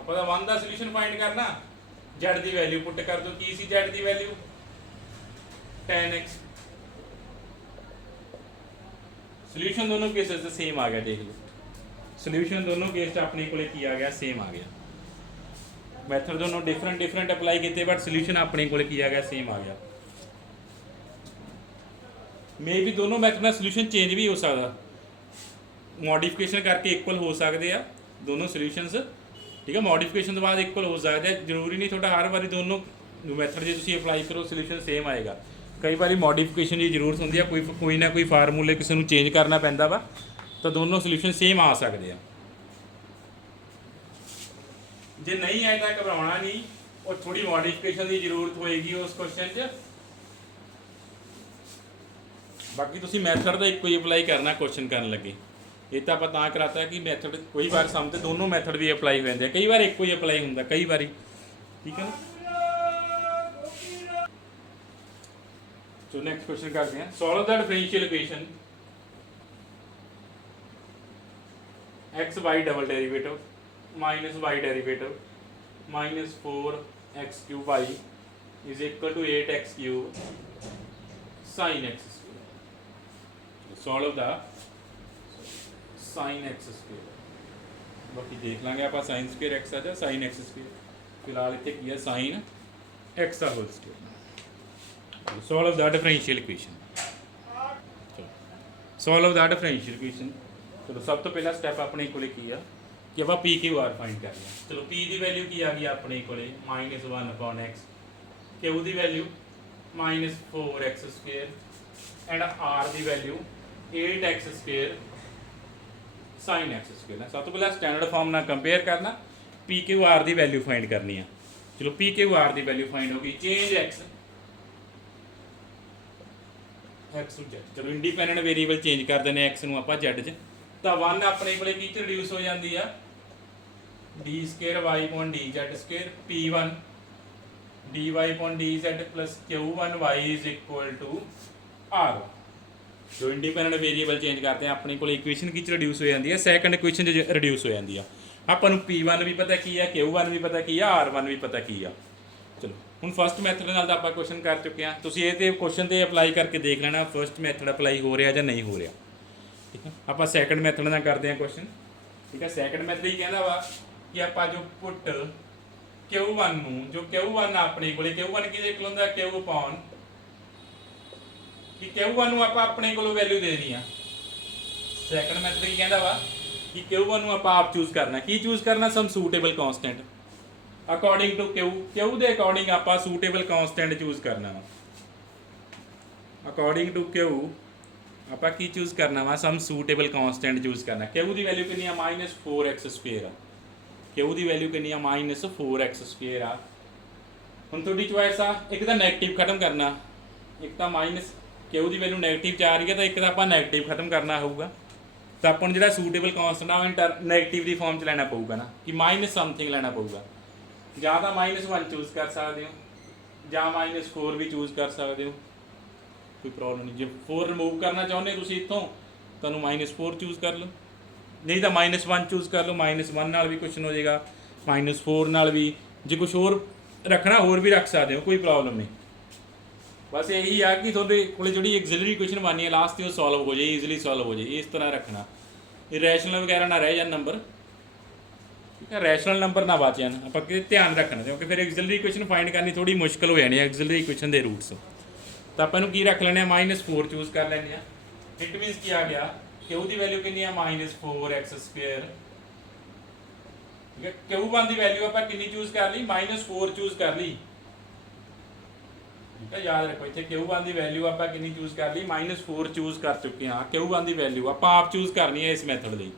आप 1 का सोल्यूशन फाइंड करना z की वैल्यू पुट कर दो की सी z की वैल्यू tan x सोल्यूशन दोनों केसेस सेम आ गया देख लो सोल्यूशन दोनों केस अपने को की आ गया सेम आ गया मैथड दोनों डिफरेंट अप्लाई किए बट सोल्यूशन अपने को की आ गया सेम आ गया मे भी दोनों मैथड का सोल्यूशन चेंज भी हो सकता मॉडिफिकेशन करके इक्वल हो सकते हैं दोनों सोल्यूशनस ठीक है मॉडिफिकेशन तो बाद इक्वल हो सकते हैं जरूरी नहीं थोड़ा हर बार दोनों मैथड जो तुम अप्लाई करो सोल्यूशन सेम आएगा कई बार मॉडिफिकेशन की जरूरत होती है कोई ना कोई फार्मूले किसी को चेंज करना पैंदा वा तो दोनों सोल्यूशन सेम आ सकते हैं जे नहीं आए तो घबराना नहीं और थोड़ी मॉडिफिकेशन की जरूरत होएगी उस क्वेश्चन च बाकी तुसी मैथड का एक ही अप्लाई करना क्वेश्चन करने लगे ये तो आप कराता कि मैथड कई बार समझते दोनों मैथड भी अप्लाई हो जाते कई बार एक ही अप्लाई होंगे कई बार ठीक है ना तो नेक्स्ट क्वेश्चन करते हैं solve the differential equation x y double derivative minus y derivative minus 4x cube y is equal to 8x cube sine x square solve the sine x square बाकी देख लेंगे आप साइन स्क्वायर एक्स आ जाए sign x square फिलहाल इतने की है sine x का whole square solve the differential equation solve the differential equation चलो सब तो पहला स्टैप अपने को की है कि आप पी क्यू आर फाइंड कर लिया चलो पी की वैल्यू की आ गई अपने को -1 अपॉन एक्स क्यू की value -4x square and R की value 8x square sine x square सब तो पहला स्टैंडर्ड फॉर्म ना कंपेयर करना पी क्यू आर की वैल्यू फाइंड करनी है चलो पी क्यू आर की वैल्यू फाइंड होगी चेंज एक्स टू जेड चलो इंडिपेंडेंट वेरीएबल चेंज कर देने एक्स नूं आपां जेड च तो 1 अपने को रिड्यूस हो जाती है d square y upon d z square P1 dy upon d z plus Q1 y is equal to R। जो इंडिपेंडेंट वेरीएबल चेंज करते हैं अपने को इक्वेशन की रिड्यूस हो जाती है, सैकंड इक्वेशन रिड्यूस हो जाती है। ਆਪਾਂ ਨੂੰ P1 ਵੀ ਪਤਾ ਕੀ ਹੈ, Q1 ਵੀ ਪਤਾ ਕੀ ਆ, R1 ਵੀ ਪਤਾ ਕੀ ਆ। ਚਲੋ ਹੁਣ ਫਸਟ ਮੈਥਡ ਨਾਲ ਤਾਂ ਆਪਾਂ ਕੁਐਸਚਨ ਕਰ ਚੁੱਕੇ ਹਾਂ, ਤੁਸੀਂ ਇਹ ਤੇ ਕੁਐਸਚਨ ਤੇ ਅਪਲਾਈ ਕਰਕੇ ਦੇਖ ਲੈਣਾ ਫਸਟ ਮੈਥਡ ਅਪਲਾਈ ਹੋ ਰਿਹਾ ਜਾਂ ਨਹੀਂ ਹੋ ਰਿਹਾ। ਠੀਕ ਹੈ, ਆਪਾਂ ਸੈਕੰਡ ਮੈਥਡ ਨਾਲ ਕਰਦੇ ਹਾਂ ਕੁਐਸਚਨ। ਠੀਕ ਹੈ, ਸੈਕੰਡ ਮੈਥਡ ਹੀ ਕਹਿੰਦਾ ਵਾ ਕਿ ਆਪਾਂ ਜੋ ਪੁੱਟ Q1 ਨੂੰ, ਜੋ Q1 ਆਪਣੇ ਕੋਲੇ Q1 ਕਿਹਦੇ ਕੋਲ ਹੁੰਦਾ, Q upon ਕਿ Q1 ਨੂੰ ਆਪਾਂ ਆਪਣੇ ਕੋਲੋਂ ਵੈਲਿਊ ਦੇ ਦੇਣੀ ਆ। ਸੈਕੰਡ ਮੈਥਡ ਕੀ ਕਹਿੰਦਾ ਵਾ कि Q1 ਨੂੰ ਆਪਾਂ ਆਪ ਚੂਜ਼ ਕਰਨਾ। ਕੀ ਚੂਜ਼ ਕਰਨਾ, some suitable constant according to Q ਦੇ ਅਕੋਰਡਿੰਗ ਆਪਾਂ ਸੂਟੇਬਲ ਕਨਸਟੈਂਟ ਚੂਜ਼ ਕਰਨਾ ਵਾ। ਅਕੋਰਡਿੰਗ ਟੂ Q ਆਪਾਂ ਕੀ ਚੂਜ਼ ਕਰਨਾ ਵਾ, ਸਮ ਸੂਟੇਬਲ ਕਨਸਟੈਂਟ ਚੂਜ਼ ਕਰਨਾ। Q ਦੀ ਵੈਲਿਊ ਕਿੰਨੀ ਆ, -4x² ਆ। Q ਦੀ ਵੈਲਿਊ ਕਿੰਨੀ ਆ, -4x² ਆ। ਹੁਣ ਤੁਹਾਡੀ ਚੁਆਇਸ ਆ, ਇੱਕ ਤਾਂ ਨੈਗੇਟਿਵ ਖਤਮ ਕਰਨਾ, ਇੱਕ ਤਾਂ Q ਦੀ ਵੈਲਿਊ ਨੈਗੇਟਿਵ 'ਚ ਆ ਰਹੀ ਹੈ ਤਾਂ ਇੱਕ ਤਾਂ ਆਪਾਂ ਨੈਗੇਟਿਵ ਖਤਮ ਕਰਨਾ ਹੋਊਗਾ। ਤਾਂ ਆਪਾਂ ਨੂੰ ਜਿਹੜਾ ਸੂਟੇਬਲ ਕਨਸਟੈਂਟ ਆ ਉਹ ਨੈਗੇਟਿਵ ਦੀ ਫਾਰਮ 'ਚ ਲੈਣਾ ਪਊਗਾ ਨਾ, ਕਿ ਮਾਈਨਸ ਸਮਥਿੰਗ ਲੈਣਾ ਪਊਗਾ। ਜਾਂ ਤਾਂ -1 ਚੂਜ਼ ਕਰ ਸਕਦੇ ਹੋ ਜਾਂ -4 ਵੀ ਚੂਜ਼ ਕਰ ਸਕਦੇ ਹੋ, ਕੋਈ ਪ੍ਰੋਬਲਮ ਨਹੀਂ। ਜੇ 4 ਰਿਮੂਵ ਕਰਨਾ ਚਾਹੁੰਦੇ ਤੁਸੀਂ ਇੱਥੋਂ, ਤੁਹਾਨੂੰ -4 ਚੂਜ਼ ਕਰ ਲਓ, ਨਹੀਂ ਤਾਂ -1 ਚੂਜ਼ ਕਰ ਲਓ। -1 ਨਾਲ ਵੀ ਕੁਐਸਚਨ ਹੋ ਜਾਏਗਾ, -4 ਨਾਲ ਵੀ। ਜੇ ਕੁਛ ਹੋਰ ਰੱਖਣਾ ਹੋਰ ਵੀ ਰੱਖ ਸਕਦੇ ਹੋ, ਕੋਈ ਪ੍ਰੋਬਲਮ ਨਹੀਂ। ਬਸ ਇਹੀ ਆ ਕਿ ਤੁਹਾਡੇ ਕੋਲ ਜਿਹੜੀ ਐਗਜ਼ਿਲਰੀ ਇਕੁਏਸ਼ਨ ਬਣਨੀ ਹੈ ਲਾਸਟ ਤੇ ਉਹ ਸੋਲਵ ਹੋ ਜਾਏ, ਈਜ਼ੀਲੀ ਸੋਲਵ ਹੋ ਜਾਏ। ਇਸ ਤਰ੍ਹਾਂ ਰੱਖਣਾ, ਇਰੈਸ਼ਨਲ ਵਗੈਰਾ ਨਾ ਰਹਿ ਜਾਣ ਨੰਬਰ। ਠੀਕ ਹੈ, ਰੈਸ਼ਨਲ ਨੰਬਰ ਨਾ ਬਚ ਜਾਣ, ਆਪਾਂ ਕਿ ਧਿਆਨ ਰੱਖਣਾ, ਕਿਉਂਕਿ ਫਿਰ ਐਗਜ਼ਿਲਰੀ ਇਕੁਏਸ਼ਨ ਫਾਈਂਡ ਕਰਨੀ ਥੋੜੀ ਮੁਸ਼ਕਲ ਹੋ ਜਾਣੀ ਹੈ ਐਗਜ਼ਿਲਰੀ ਇਕੁਏਸ਼ਨ ਦੇ ਰੂਟਸ। ਤਾਂ ਆਪਾਂ ਨੂੰ ਕੀ ਰੱਖ ਲੈਣੇ ਆ, -4 ਚੂਜ਼ ਕਰ ਲੈਂਦੇ ਆ। ਇਟ ਮੀਨਸ ਕੀ ਆ ਗਿਆ, Q ਦੀ ਵੈਲਿਊ ਕਿੰਨੀ ਆ, -4x²। ਠੀਕ ਹੈ, Q1 ਦੀ ਵੈਲਿਊ ਆਪਾਂ ਕਿੰਨੀ ਚੂਜ਼ ਕਰ ਲਈ, -4 ਚੂਜ਼ ਕਰ ਲਈ। ਠੀਕ ਹੈ, ਯਾਦ ਰੱਖੋ ਇੱਥੇ Q1 ਦੀ ਵੈਲਿਊ ਆਪਾਂ ਕਿੰਨੀ ਚੂਜ਼ ਕਰ ਲਈ, -4 ਚੂਜ਼ ਕਰ ਚੁੱਕੇ ਹਾਂ। Q1 ਦੀ ਵੈਲਿਊ ਆਪਾਂ ਆਪ ਚੂਜ਼ ਕਰਨੀ ਹੈ ਇਸ ਮੈਥਡ ਲਈ।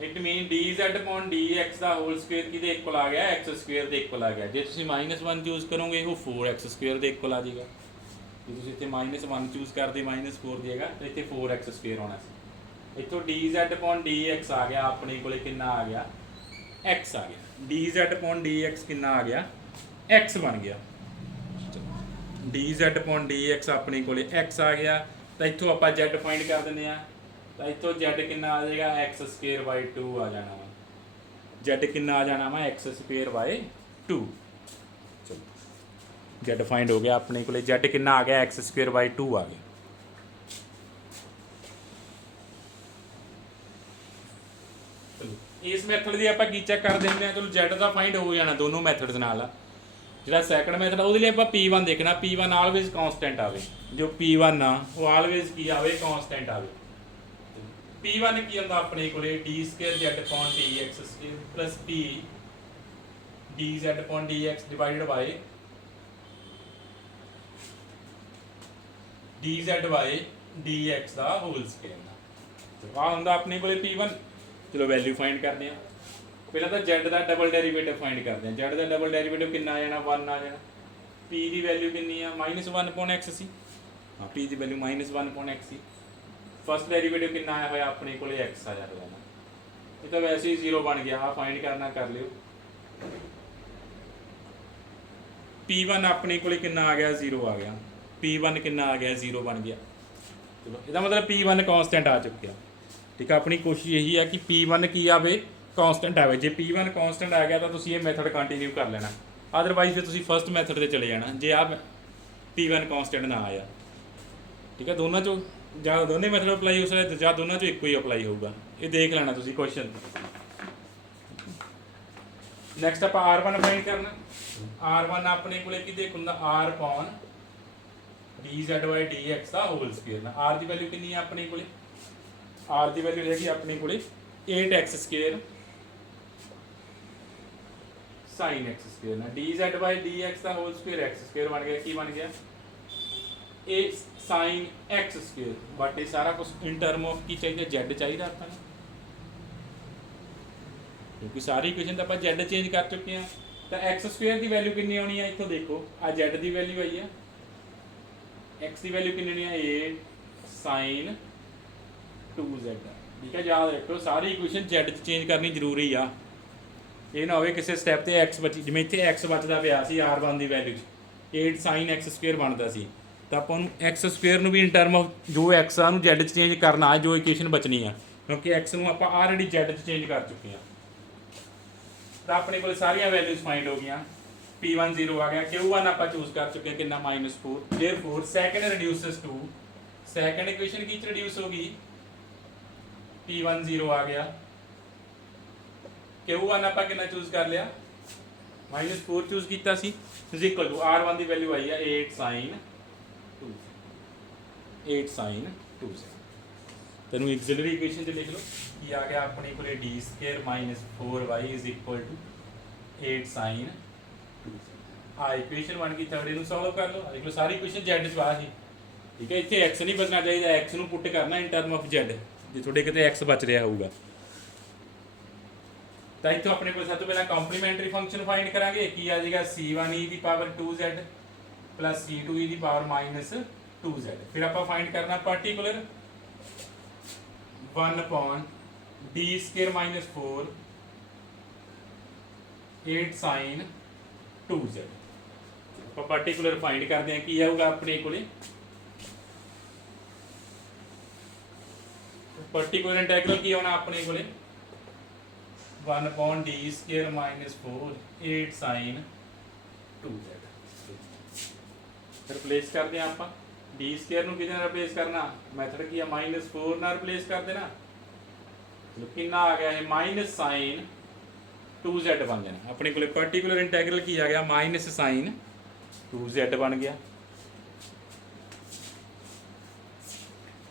It mean dz upon dx ਦਾ ਹੋਲ ਸਕੁਅਰ ਕਿਹਦੇ ਇਕੁਅਲ ਆ ਗਿਆ, x² ਦੇ ਇਕੁਅਲ ਆ ਗਿਆ। ਜੇ ਤੁਸੀਂ -1 ਚੂਜ਼ ਕਰੋਗੇ ਉਹ 4x² ਦੇ ਇਕੁਅਲ ਆ ਜਾਏਗਾ। ਜੇ ਤੁਸੀਂ ਇੱਥੇ -1 ਚੂਜ਼ ਕਰਦੇ -4 ਦੇਗਾ ਤਾਂ ਇੱਥੇ 4x² ਆਉਣਾ ਸੀ। ਇੱਥੋਂ dz upon dx ਆ ਗਿਆ, ਆਪਣੇ ਕੋਲੇ ਕਿੰਨਾ ਆ ਗਿਆ, x ਆ ਗਿਆ। dz upon dx ਕਿੰਨਾ ਆ ਗਿਆ, x ਬਣ ਗਿਆ। dz upon dx ਆਪਣੇ ਕੋਲੇ x ਆ ਗਿਆ, ਤਾਂ ਇੱਥੋਂ ਆਪਾਂ z ਫਾਈਂਡ ਕਰ ਦਿੰਦੇ ਆ। ਤਾਂ ਇੱਥੋਂ z ਕਿੰਨਾ ਆ ਜਾਏਗਾ, x²/2 ਆ ਜਾਣਾ ਵਾ। z ਕਿੰਨਾ ਆ ਜਾਣਾ ਵਾ, x²/2। ਚਲੋ z ਫਾਈਂਡ ਹੋ ਗਿਆ ਆਪਣੇ ਕੋਲੇ, z ਕਿੰਨਾ ਆ ਗਿਆ, x²/2 ਆ ਗਿਆ। ਇਸ ਮੈਥਡ ਦੀ ਆਪਾਂ ਕੀ ਚੈੱਕ ਕਰ ਦਿੰਦੇ ਆ। ਚਲੋ z ਦਾ ਫਾਈਂਡ ਹੋ ਜਾਣਾ ਦੋਨੋਂ ਮੈਥਡਸ ਨਾਲ। ਜਿਹੜਾ ਸੈਕੰਡ ਮੈਥਡ ਆ ਉਹਦੇ ਲਈ ਆਪਾਂ P1 ਦੇਖਣਾ, P1 ਆਲਵੇਜ਼ ਕਾਂਸਟੈਂਟ ਆਵੇ। ਜੋ P1 ਆ ਉਹ ਆਲਵੇਜ਼ ਕੀ ਆਵੇ, ਕਾਂਸਟੈਂਟ ਆਵੇ। P1 ਕੀ ਹੁੰਦਾ ਆਪਣੇ ਕੋਲੇ, d² z upon dx² plus P dz upon dx divided by dz by dx ਦਾ ਹੋਲ ਸਕੁਅਰ। ਆ ਹੁੰਦਾ ਆਪਣੇ ਕੋਲੇ P1। ਚਲੋ ਵੈਲਿਊ ਫਾਈਂਡ ਕਰਦੇ ਆ। ਪਹਿਲਾਂ ਤਾਂ z ਦਾ ਡਬਲ ਡੈਰੀਵੇਟਿਵ ਫਾਈਂਡ ਕਰਦੇ ਆ। z ਦਾ ਡਬਲ ਡੈਰੀਵੇਟਿਵ ਕਿੰਨਾ ਆ ਜਾਣਾ, 1 ਆ ਜਾਣਾ। p ਦੀ ਵੈਲਿਊ ਕਿੰਨੀ ਆ, -1/x ਸੀ। ਹਾਂ, p ਦੀ ਵੈਲਿਊ -1/x ਸੀ। ਫਸਟ ਡੈਰੀਵੇਟਿਵ ਕਿੰਨਾ ਆਇਆ ਹੋਇਆ ਆਪਣੇ ਕੋਲੇ, x ਆਇਆ ਹੋਇਆ ਨਾ। ਇਹ ਤਾਂ ਵੈਸੇ ਹੀ 0 ਬਣ ਗਿਆ। ਆ ਫਾਈਂਡ ਕਰਨਾ ਕਰ ਲਿਓ। p1 ਆਪਣੇ ਕੋਲੇ ਕਿੰਨਾ ਆ ਗਿਆ, 0 ਆ ਗਿਆ। p1 ਕਿੰਨਾ ਆ ਗਿਆ, 0 ਬਣ ਗਿਆ। ਚਲੋ ਇਹਦਾ ਮਤਲਬ p1 ਕਾਂਸਟੈਂਟ ਆ ਚੁੱਕਿਆ। ਠੀਕ ਆ, ਆਪਣੀ ਕੋਸ਼ਿਸ਼ ਇਹੀ ਹੈ ਕਿ P1 ਕੀ ਆਵੇ, ਕਾਂਸਟੈਂਟ ਆਵੇ। ਜੇ P1 ਕਾਂਸਟੈਂਟ ਆ ਗਿਆ ਤਾਂ ਤੁਸੀਂ ਇਹ ਮੈਥਡ ਕੰਟੀਨਿਊ ਕਰ ਲੈਣਾ, ਅਦਰਵਾਈਜ਼ ਫਿਰ ਤੁਸੀਂ ਫਸਟ ਮੈਥਡ ਤੇ ਚਲੇ ਜਾਣਾ ਜੇ ਆ P1 ਕਾਂਸਟੈਂਟ ਨਾ ਆਇਆ। ਠੀਕ ਹੈ, ਦੋਨਾਂ ਚੋਂ ਜਾਂ ਦੋਨੇ ਮੈਥਡ ਅਪਲਾਈ ਹੋ ਸਕਦੇ ਜਾਂ ਦੋਨਾਂ ਚੋਂ ਇੱਕੋ ਹੀ ਅਪਲਾਈ ਹੋਊਗਾ। ਇਹ ਦੇਖ ਲੈਣਾ ਤੁਸੀਂ ਕੁਐਸਚਨ। ਨੈਕਸਟ ਆਪਾਂ R1 ਫਾਈਂਡ ਕਰਨਾ। R1 ਆਪਣੇ ਕੋਲੇ ਕੀ ਦੇਖ ਹੁੰਦਾ, R upon dz/dx ਦਾ ਹੋਲ ਸਕੁਅਰ ਨਾ। R ਦੀ ਵੈਲਿਊ ਕਿੰਨੀ ਆ ਆਪਣੇ ਕੋਲੇ, R ਦੀ ਵੈਲਿਊ ਹੈਗੀ ਆਪਣੇ ਕੋਲੇ 8x² sin x² ਨਾ। dz/dx ਦਾ ਹੋਲ ਸਕੁਅਰ x² ਬਣ ਗਿਆ। ਕੀ ਬਣ ਗਿਆ, ਇਹ sin x²। ਬਟ ਇਹ ਸਾਰਾ ਕੁਝ ਇਨ ਟਰਮ ਆਫ ਕੀ ਚਾਹੀਦਾ, z ਚਾਹੀਦਾ ਆਪਾਂ ਨੂੰ, ਕਿਉਂਕਿ ਸਾਰੀ ਇਕੁਏਸ਼ਨ ਤਾਂ ਆਪਾਂ z ਚੇਂਜ ਕਰ ਚੁੱਕੇ ਆ। ਤਾਂ x² ਦੀ ਵੈਲਿਊ ਕਿੰਨੀ ਆਉਣੀ ਆ, ਇੱਥੋਂ ਦੇਖੋ ਆ z ਦੀ ਵੈਲਿਊ ਆਈ ਆ, x ਦੀ ਵੈਲਿਊ ਕਿੰਨੀ ਆਉਣੀ ਆ, 8 sin 2z। ठीक है, याद रखो सारी इक्वेशन Z च चेंज करनी जरूरी आ। ये ना होवे किसी स्टैप ते x बची, जिवें इत्थे x बचदा पिया सी R1 दी वैल्यू 8 sin x स्क्वेयर बनदा सी, ਤਾਂ ਆਪਾਂ ਨੂੰ x स्क्वेयर ਨੂੰ ਵੀ ਇਨ ਟਰਮ ਆਫ ਜੋ x ਆ ਨੂੰ Z ਚ ਚੇਂਜ ਕਰਨਾ ਜੋ ਇਕੁਏਸ਼ਨ ਬਚਣੀ ਆ, ਕਿਉਂਕਿ x ਨੂੰ ਆਪਾਂ ਆਲਰੇਡੀ Z ਚ ਚੇਂਜ ਕਰ ਚੁੱਕੇ ਆ। ਤਾਂ ਆਪਣੇ ਕੋਲ ਸਾਰੀਆਂ ਵੈਲਿਊਜ਼ ਫਾਈਂਡ ਹੋ ਗਈਆਂ। P1 0 ਆ ਗਿਆ, Q1 ਆਪਾਂ ਚੂਜ਼ ਕਰ ਚੁੱਕੇ ਕਿੰਨਾ -4, therefore second reduces to, second equation की रिड्यूस होगी, P1 0 आ गया, Q1 ਆਪਾਂ ਕਿੰਨਾ ਚੂਜ਼ ਕਰ ਲਿਆ -4 ਚੂਜ਼ ਕੀਤਾ ਸੀ, is equal to R1 the value ਆਈ ਆ 8 sin 2, 8 sin 2। ਤੈਨੂੰ ਐਕਸਿਲਰੀ ਇਕੁਏਸ਼ਨ ਤੇ ਲਿਖ ਲਓ ਕੀ ਆ ਗਿਆ ਆਪਣੇ ਕੋਲੇ d² - 4y is equal to 8 sin 2। ਆ ਇਕੁਏਸ਼ਨ ਬਣ ਗਈ, ਤਗੜੇ ਨੂੰ ਸੋਲਵ ਕਰ ਲਓ। ਦੇਖ ਲਓ ਸਾਰੀ ਇਕੁਏਸ਼ਨ Z ਚ ਆ ਸੀ, ਠੀਕ ਹੈ। ਇੱਥੇ x ਨਹੀਂ ਬਚਣਾ ਚਾਹੀਦਾ, x ਨੂੰ ਪੁੱਟ ਕਰਨਾ ਇਨ ਟਰਮ ਆਫ Z, ਜੇ ਤੁਹਾਡੇ ਕਿਤੇ x ਬਚ ਰਿਹਾ ਹੋਊਗਾ। ਤਾਂ ਇੱਥੋਂ ਆਪਣੇ ਕੋਲ ਸਭ ਤੋਂ ਪਹਿਲਾਂ ਕੰਪਲੀਮੈਂਟਰੀ ਫੰਕਸ਼ਨ ਫਾਈਂਡ ਕਰਾਂਗੇ। ਕੀ ਆ ਜਾਏਗਾ c1e ਦੀ ਪਾਵਰ 2z ਪਲੱਸ c2e ਦੀ ਪਾਵਰ -2z। ਫਿਰ ਆਪਾਂ ਫਾਈਂਡ ਕਰਨਾ ਪਾਰਟੀਕੂਲਰ 1/d² - 4 8 sin 2z। ਆਪਾਂ ਪਾਰਟੀਕੂਲਰ ਫਾਈਂਡ ਕਰਦੇ ਹਾਂ, ਕੀ ਆਊਗਾ ਆਪਣੇ ਕੋਲੇ ਪਾਰਟੀਕੂਲਰ ਇੰਟੈਗਰਲ ਕੀ ਆਉਣਾ ਆਪਣੇ ਕੋਲੇ 1/d² - 4 8 sin 2z। ਰਿਪਲੇਸ ਕਰਦੇ ਹਾਂ ਆਪਾਂ, d² ਨੂੰ ਕਿਹਦੇ ਨਾਲ ਰਿਪਲੇਸ ਕਰਨਾ, ਮੈਥਡ ਕੀ ਆ -4 ਨਾਲ ਰਿਪਲੇਸ ਕਰ ਦੇਣਾ। ਚਲੋ ਕਿੰਨਾ ਆ ਗਿਆ ਇਹ -sin 2z ਬਣ ਜਾਣਾ। ਆਪਣੇ ਕੋਲੇ ਪਾਰਟੀਕੂਲਰ ਇੰਟੈਗਰਲ ਕੀ ਆ ਗਿਆ -sin 2z ਬਣ ਗਿਆ।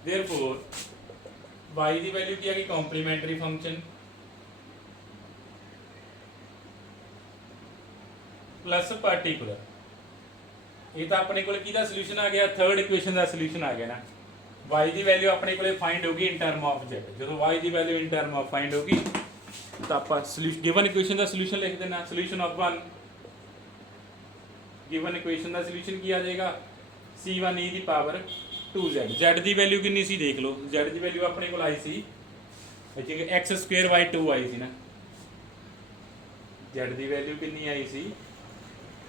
देयरफॉर y ਦੀ ਵੈਲਿਊ ਕੀ ਆ ਗਈ ਕੰਪਲੀਮੈਂਟਰੀ ਫੰਕਸ਼ਨ ਪਲੱਸ ਪਾਰਟੀਕੂਲਰ। ਇਹ ਤਾਂ ਆਪਣੇ ਕੋਲ ਕਿਹਦਾ ਸੋਲੂਸ਼ਨ ਆ ਗਿਆ, ਥਰਡ ਇਕੁਏਸ਼ਨ ਦਾ ਸੋਲੂਸ਼ਨ ਆ ਗਿਆ ਨਾ। y ਦੀ ਵੈਲਿਊ ਆਪਣੇ ਕੋਲੇ ਫਾਈਂਡ ਹੋਗੀ ਇਨ ਟਰਮ ਆਫ z। ਜਦੋਂ y ਦੀ value in term of find ਹੋਗੀ ਤਾਂ ਆਪਾਂ ਸੋਲੂਸ਼ਨ ਗਿਵਨ ਇਕੁਏਸ਼ਨ ਦਾ ਸੋਲੂਸ਼ਨ ਲਿਖ ਦੇਣਾ, ਸੋਲੂਸ਼ਨ ਆਫ 1 ਗਿਵਨ ਇਕੁਏਸ਼ਨ ਦਾ ਸੋਲੂਸ਼ਨ ਕੀ ਆ ਜਾਏਗਾ c1e ਦੀ ਪਾਵਰ 2z। z ਦੀ ਵੈਲਿਊ ਕਿੰਨੀ ਸੀ ਦੇਖ ਲਓ, z ਦੀ ਵੈਲਿਊ ਆਪਣੇ ਕੋਲ ਆਈ ਸੀ x² 2 ਆਈ ਸੀ ਨਾ। z ਦੀ ਵੈਲਿਊ ਕਿੰਨੀ ਆਈ ਸੀ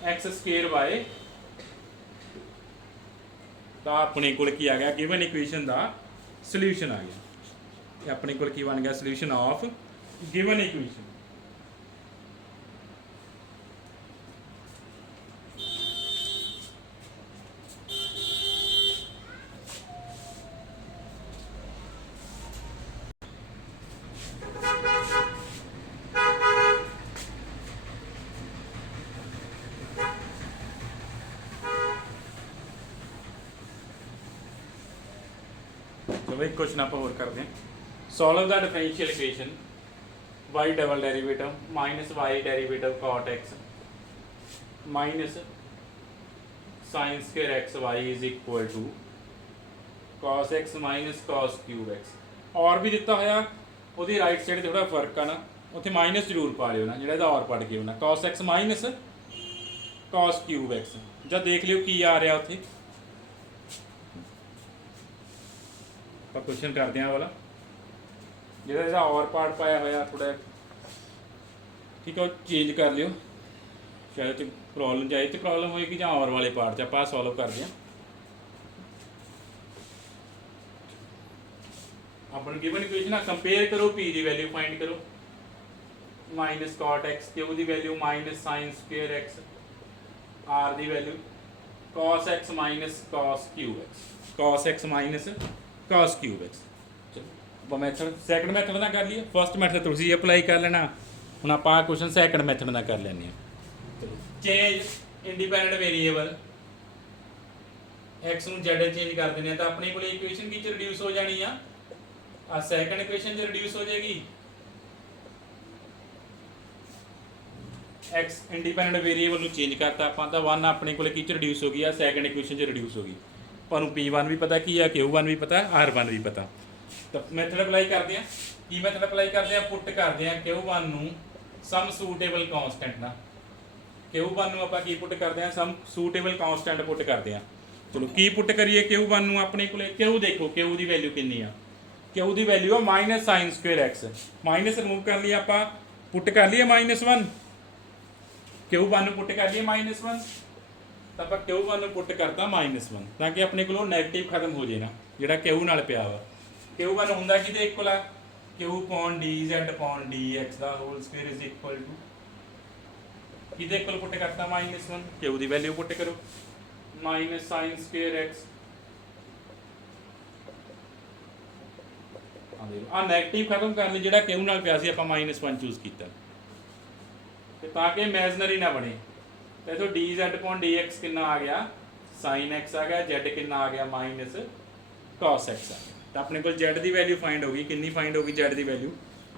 x² ਤਾਂ ਆਪਣੇ ਕੋਲ ਕੀ ਆ ਗਿਆ ਗਿਵਨ ਇਕੁਏਸ਼ਨ ਦਾ ਸੋਲੂਸ਼ਨ ਆ ਗਿਆ। ਤੇ ਆਪਣੇ ਕੋਲ ਕੀ ਬਣ ਗਿਆ ਸੋਲੂਸ਼ਨ ਆਫ ਗਿਵਨ ਇਕੁਏਸ਼ਨ। चलो एक क्वेश्चन आप और करते हैं। Solve the differential equation y double derivative minus y derivative cot x minus sine square x y is equal to cos x minus cos cube x। और भी दिता होया ਉਹਦੀ ਰਾਈਟ ਸਾਈਡ ਤੇ ਥੋੜਾ ਫਰਕ ਆ ਨਾ, ਉੱਥੇ ਮਾਈਨਸ ਜ਼ਰੂਰ ਪਾ ਲਿਓ ਨਾ, ਜਿਹੜਾ ਇਹਦਾ ਔਰ ਪੜ ਕੇ ਹੋਣਾ cos x minus cos cube x। ਜਾਂ ਦੇਖ ਲਿਓ ਕੀ ਆ ਰਿਹਾ ਉੱਥੇ, ਆਪਾਂ ਕੁਐਸਚਨ ਕਰਦੇ ਹਾਂ ਵਾਲਾ ਜਿਹੜਾ ਇਹਦਾ ਔਰ ਪਾਰਟ ਪਾਇਆ ਹੋਇਆ ਥੋੜਾ, ਠੀਕ ਹੈ, ਉਹ ਚੇਂਜ ਕਰ ਲਿਓ, ਸ਼ਾਇਦ ਤੇ ਪ੍ਰੋਬਲਮ ਜਾਏ ਤੇ ਪ੍ਰੋਬਲਮ ਹੋਏਗੀ, ਜਾਂ ਔਰ ਵਾਲੇ ਪਾਰਟ 'ਚ ਆਪਾਂ ਸੋਲਵ ਕਰਦੇ ਹਾਂ। ਆਪਾਂ ਨੂੰ ਗਿਵਨ ਇਕੁਏਸ਼ਨ ਆ, ਕੰਪੇਅਰ ਕਰੋ, p ਦੀ ਵੈਲਿਊ ਫਾਈਂਡ ਕਰੋ, ਮਾਈਨਸ cot x, q ਦੀ value minus sine square x, r ਦੀ value cos x minus cos cube x, cos x minus cos cube x। ਚਲੋ ਆਪਾਂ ਮੈਥਡ ਸੈਕੰਡ ਮੈਥਡ ਨਾਲ ਕਰ ਲਈਏ, ਫਸਟ ਮੈਥਡ ਤੁਸੀਂ ਅਪਲਾਈ ਕਰ ਲੈਣਾ। ਹੁਣ ਆਪਾਂ ਕੁਐਸਚਨ ਸੈਕੰਡ ਮੈਥਡ ਨਾਲ ਕਰ ਲੈਂਦੇ ਹਾਂ। ਚਲੋ ਚੇਂਜ ਇੰਡੀਪੈਂਡੈਂਟ ਵੇਰੀਏਬਲ x ਨੂੰ z ਚੇਂਜ ਕਰ ਦਿੰਦੇ ਆ ਤਾਂ ਆਪਣੇ ਕੋਲ ਇਕੁਏਸ਼ਨ ਕੀ ਚ ਰਿਡਿਊਸ ਹੋ ਜਾਣੀ ਆ, ਆ ਸੈਕੰਡ ਇਕੁਏਸ਼ਨ ਚ ਰਿਡਿਊਸ ਹੋ ਜਾਏਗੀ। x ਇੰਡੀਪੈਂਡੈਂਟ ਵੇਰੀਏਬਲ ਨੂੰ ਚੇਂਜ ਕਰਤਾ ਆਪਾਂ ਤਾਂ 1 ਆਪਣੇ ਕੋਲ ਕੀ ਚ ਰਿਡਿਊਸ ਹੋ ਗਈ ਆ, ਸੈਕੰਡ ਇਕੁਏਸ਼ਨ ਚ ਰਿਡਿਊਸ ਹੋ ਗਈ। ਆਪਾਂ ਨੂੰ P1 ਵੀ ਪਤਾ ਕੀ ਆ, Q1 ਵੀ ਪਤਾ, R1 ਵੀ ਪਤਾ। ਤਾਂ ਮੈਥਡ ਅਪਲਾਈ ਕਰਦੇ ਆ, ਕੀ ਮੈਥਡ ਅਪਲਾਈ ਕਰਦੇ ਆ, ਪੁੱਟ ਕਰਦੇ ਆ Q1 ਨੂੰ ਸਮ ਸੂਟੇਬਲ ਕਾਂਸਟੈਂਟ ਨਾਲ। Q1 ਨੂੰ ਆਪਾਂ ਕੀ ਪੁੱਟ ਕਰਦੇ ਆ, ਸਮ ਸੂਟੇਬਲ ਕਾਂਸਟੈਂਟ ਪੁੱਟ ਕਰਦੇ ਆ। ਚਲੋ ਕੀ ਪੁੱਟ ਕਰੀਏ Q1 ਨੂੰ, ਆਪਣੇ ਕੋਲੇ Q ਦੇਖੋ Q ਦੀ ਵੈਲਿਊ ਕਿੰਨੀ ਆ, क्यू की वैल्यू है minus sine square x minus remove कर लिए आप पुट कर लिए -1 क्यू वन पुट कर लिए -1 तो आप क्यू वन पुट करता -1 ताकि अपने को नैगेटिव खत्म हो जाए ना जोड़ा क्यू नाल पिया वा क्यू वन होंगे कि इक्वल आ Q upon D Z upon D x का whole square is equal to कि इक्वल पुट करता -1 क्यू की वैल्यू पुट करो माइनस साइन स्क्वेयर एक्स आ नैगेटिव खत्म कर ली जो क्यू नाल पिया सी आपां -1 चूज किया ताकि इमेजनरी ना बने तो इथों D Z upon D x कितना आ गया साइन एक्स आ गया जेड कितना आ गया माइनस कॉस एक्स आ गया तो अपने को जेड की वैल्यू फाइंड होगी कितनी फाइंड होगी जेड की वैल्यू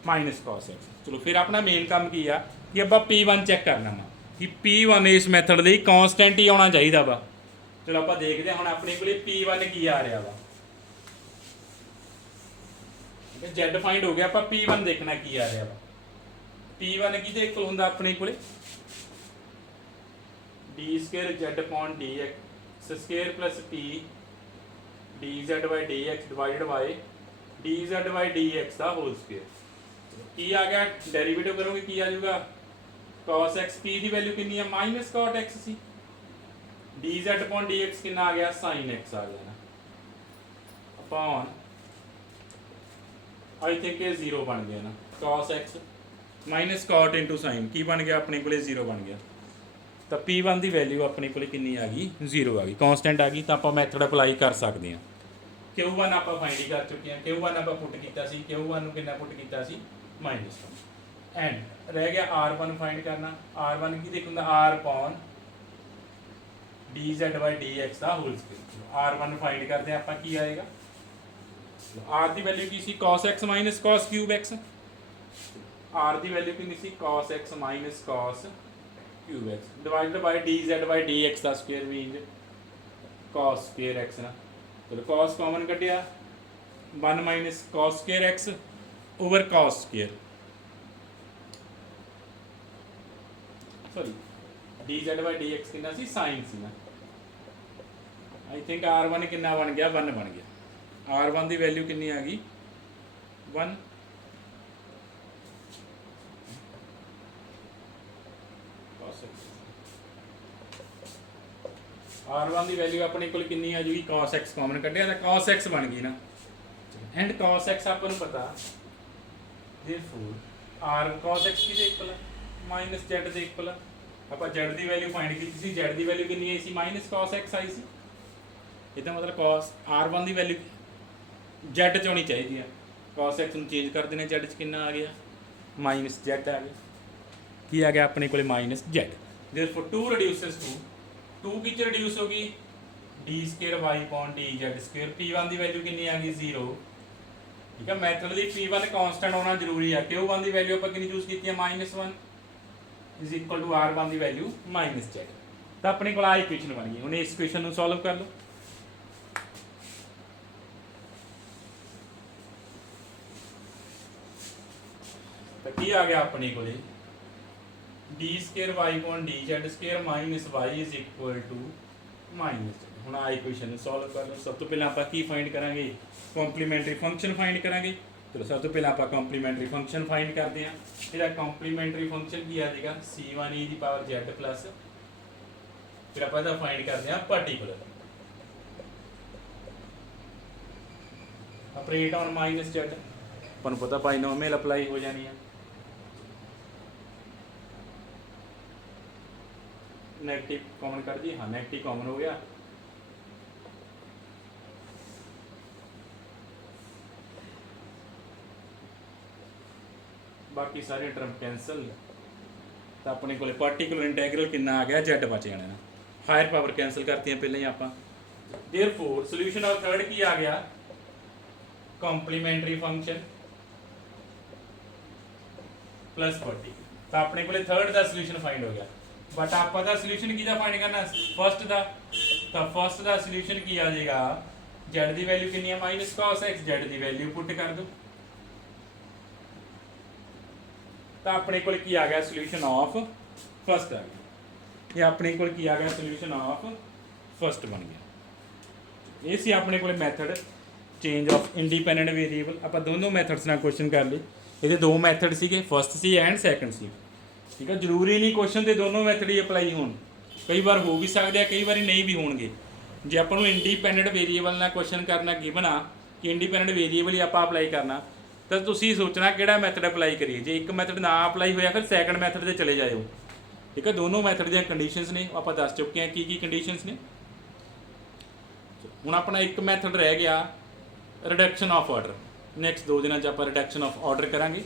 माइनस कॉस एक्स चलो फिर अपना मेन काम की आ कि आप P1 चैक करना वा कि P1 इस मैथड ਲਈ कॉन्सटेंट ही आना चाहिए वा चलो आप देखते हैं हम अपने को P1 की आ रहा वा जेड फाइंड हो गया आप P1 देखना की आ रहा वा P1 की इक्वल होंगे अपने को d square z upon D x square plus p d Z by D x divided by D Z by D x का होल स्केयर की आ गया डेरिवेटिव करोगे की आ जाएगा cos x p की वैल्यू कितनी है माइनस cot x सी d Z upon D x कितना आ गया sin x आ गया ना अपॉन आई थिंक ये 0 बन गया ना cos x minus cot into sine की बन गया अपने को 0 बन गया तो P1 की वैल्यू अपने को कितनी आ गई 0 आ गई कॉन्सटेंट आ गई तो आप मैथड अप्लाई कर सकते हैं Q1 आप फाइंड कर चुके हैं Q1 आप पुट किया Q1 कितना पुट किया -1 एंड रह गया R1 फाइंड करना R1 की देखूंगा R upon D Z by D x का होल स्क्वायर R1 फाइंड करते हैं आप की आएगा R की वैल्यू की सी cos x minus cos cube x R की वैल्यू कितनी सी cos x minus cos cube x divided by D Z by D x का square mean cos square x ना चलो cos कॉमन कटिया 1 minus cos square x over cos square sorry D Z by D x कितना सी sign सी ना I think R1 कितना बन गया 1 बन गया R1 की वैल्यू कितनी आ गई 1 R1 की वैल्यू अपने को कितनी आ जाएगी cos x कॉमन कटिया तो cos x बन गई ना एंड cos x आपको पता therefore r cos x की इक्वल माइनस z के इक्वल आप z की वैल्यू फाइंड की थी z की वैल्यू कितनी आई सी माइनस cos x आई सी इसका मतलब cos R1 की वैल्यू z च होनी चाहिए cos x चेंज कर देने z च कितना आ गया माइनस z आ गया की आ गया अपने को minus z therefore 2 reduces to 2 की रिड्यूस होगी d square y upon D z square P1 की वैल्यू कितनी आ गई 0 ठीक है मैथड दी P1 कांस्टेंट होना जरूरी है Q1 की वैल्यू आप कितनी चूज की है -1 इज इक्वल टू R1 की वैल्यू -z तो अपने को आ इक्वेशन बन गई उन्हें इस इक्वेशन को सॉल्व कर लो तो की आ गया अपने को d square y upon D z square minus y is equal to minus हम आ इक्वेशन सॉल्व कर लो सब तो पहले आप की फाइंड करांगे कॉम्प्लीमेंट्री फंक्शन फाइंड करांगे चलो सब तो पहले आप कॉम्प्लीमेंट्री फंक्शन फाइंड करते हैं फिर कॉम्प्लीमेंट्री फंक्शन की आ जाएगा C1 की पावर z प्लस फिर आप फाइंड करते हैं particular operate on minus z अपन पता बाइनोमियल अप्लाई हो जानी है नेगेटिव कॉमन कर दी हाँ नेगेटिव कॉमन हो गया बाकी सारे टर्म कैंसल तो अपने को पार्टिकुलर इंटैग्रल कितना आ गया z बच जाना हायर पावर कैंसल करती हैं पहले ही आप देयरफॉर सॉल्यूशन ऑफ थर्ड की आ गया कॉम्प्लीमेंट्री फंक्शन प्लस पर्टिकुलर तो अपने को थर्ड का सॉल्यूशन फाइंड हो गया बट आप पता सॉल्यूशन की फाइंड करना फर्स्ट का तो फर्स्ट का सॉल्यूशन की आ जाएगा z की वैल्यू कितनी है माइनस cos x z की वैल्यू पुट कर दो तो अपने को की आ गया सॉल्यूशन ऑफ फर्स्ट आ गया ये अपने को की आ गया सॉल्यूशन ऑफ फर्स्ट बन गया ये सी अपने को method change of independent variable. ਆਪਾਂ ਦੋਨੋਂ ਮੈਥਡਸ ਨਾਲ ਕੁਐਸਚਨ ਕਰ ਲਈ। ਇਹਦੇ ਦੋ ਮੈਥਡ ਸੀਗੇ, ਫਸਟ ਸੀ ਐਂਡ ਸੈਕੰਡ ਸੀ। ਠੀਕ ਹੈ, ਜ਼ਰੂਰੀ ਨਹੀਂ ਕੁਐਸਚਨ ਦੇ ਦੋਨੋਂ ਮੈਥਡ ਹੀ ਅਪਲਾਈ ਹੋਣ, ਕਈ ਵਾਰ ਹੋ ਵੀ ਸਕਦੇ ਆ, ਕਈ ਵਾਰੀ ਨਹੀਂ ਵੀ ਹੋਣਗੇ। ਜੇ ਆਪਾਂ ਨੂੰ ਇੰਡੀਪੈਂਡੈਂਟ ਵੇਰੀਏਬਲ ਨਾਲ ਕੁਐਸਚਨ ਕਰਨਾ ਗਿਵਨ ਆ ਕਿ ਇੰਡੀਪੈਂਡੈਂਟ ਵੇਰੀਏਬਲ ਹੀ ਆਪਾਂ ਅਪਲਾਈ ਕਰਨਾ, ਤਾਂ ਤੁਸੀਂ ਸੋਚਣਾ ਕਿਹੜਾ ਮੈਥਡ ਅਪਲਾਈ ਕਰੀਏ। ਜੇ ਇੱਕ ਮੈਥਡ ਨਾ ਅਪਲਾਈ ਹੋਇਆ ਫਿਰ ਸੈਕੰਡ ਮੈਥਡ 'ਤੇ ਚਲੇ ਜਾਇਓ। ਠੀਕ ਹੈ, ਦੋਨੋਂ ਮੈਥਡ ਦੀਆਂ ਕੰਡੀਸ਼ਨਸ ਨੇ, ਆਪਾਂ ਦੱਸ ਚੁੱਕੇ ਹਾਂ ਕੀ ਕੀ ਕੰਡੀਸ਼ਨਸ ਨੇ। ਹੁਣ ਆਪਣਾ ਇੱਕ ਮੈਥਡ ਰਹਿ ਗਿਆ ਰਿਡਕਸ਼ਨ ਆਫ ਆਰਡਰ। ਨੈਕਸਟ 2 ਦਿਨਾਂ 'ਚ ਆਪਾਂ ਰਿਡਕਸ਼ਨ ਆਫ ਆਰਡਰ ਕਰਾਂਗੇ।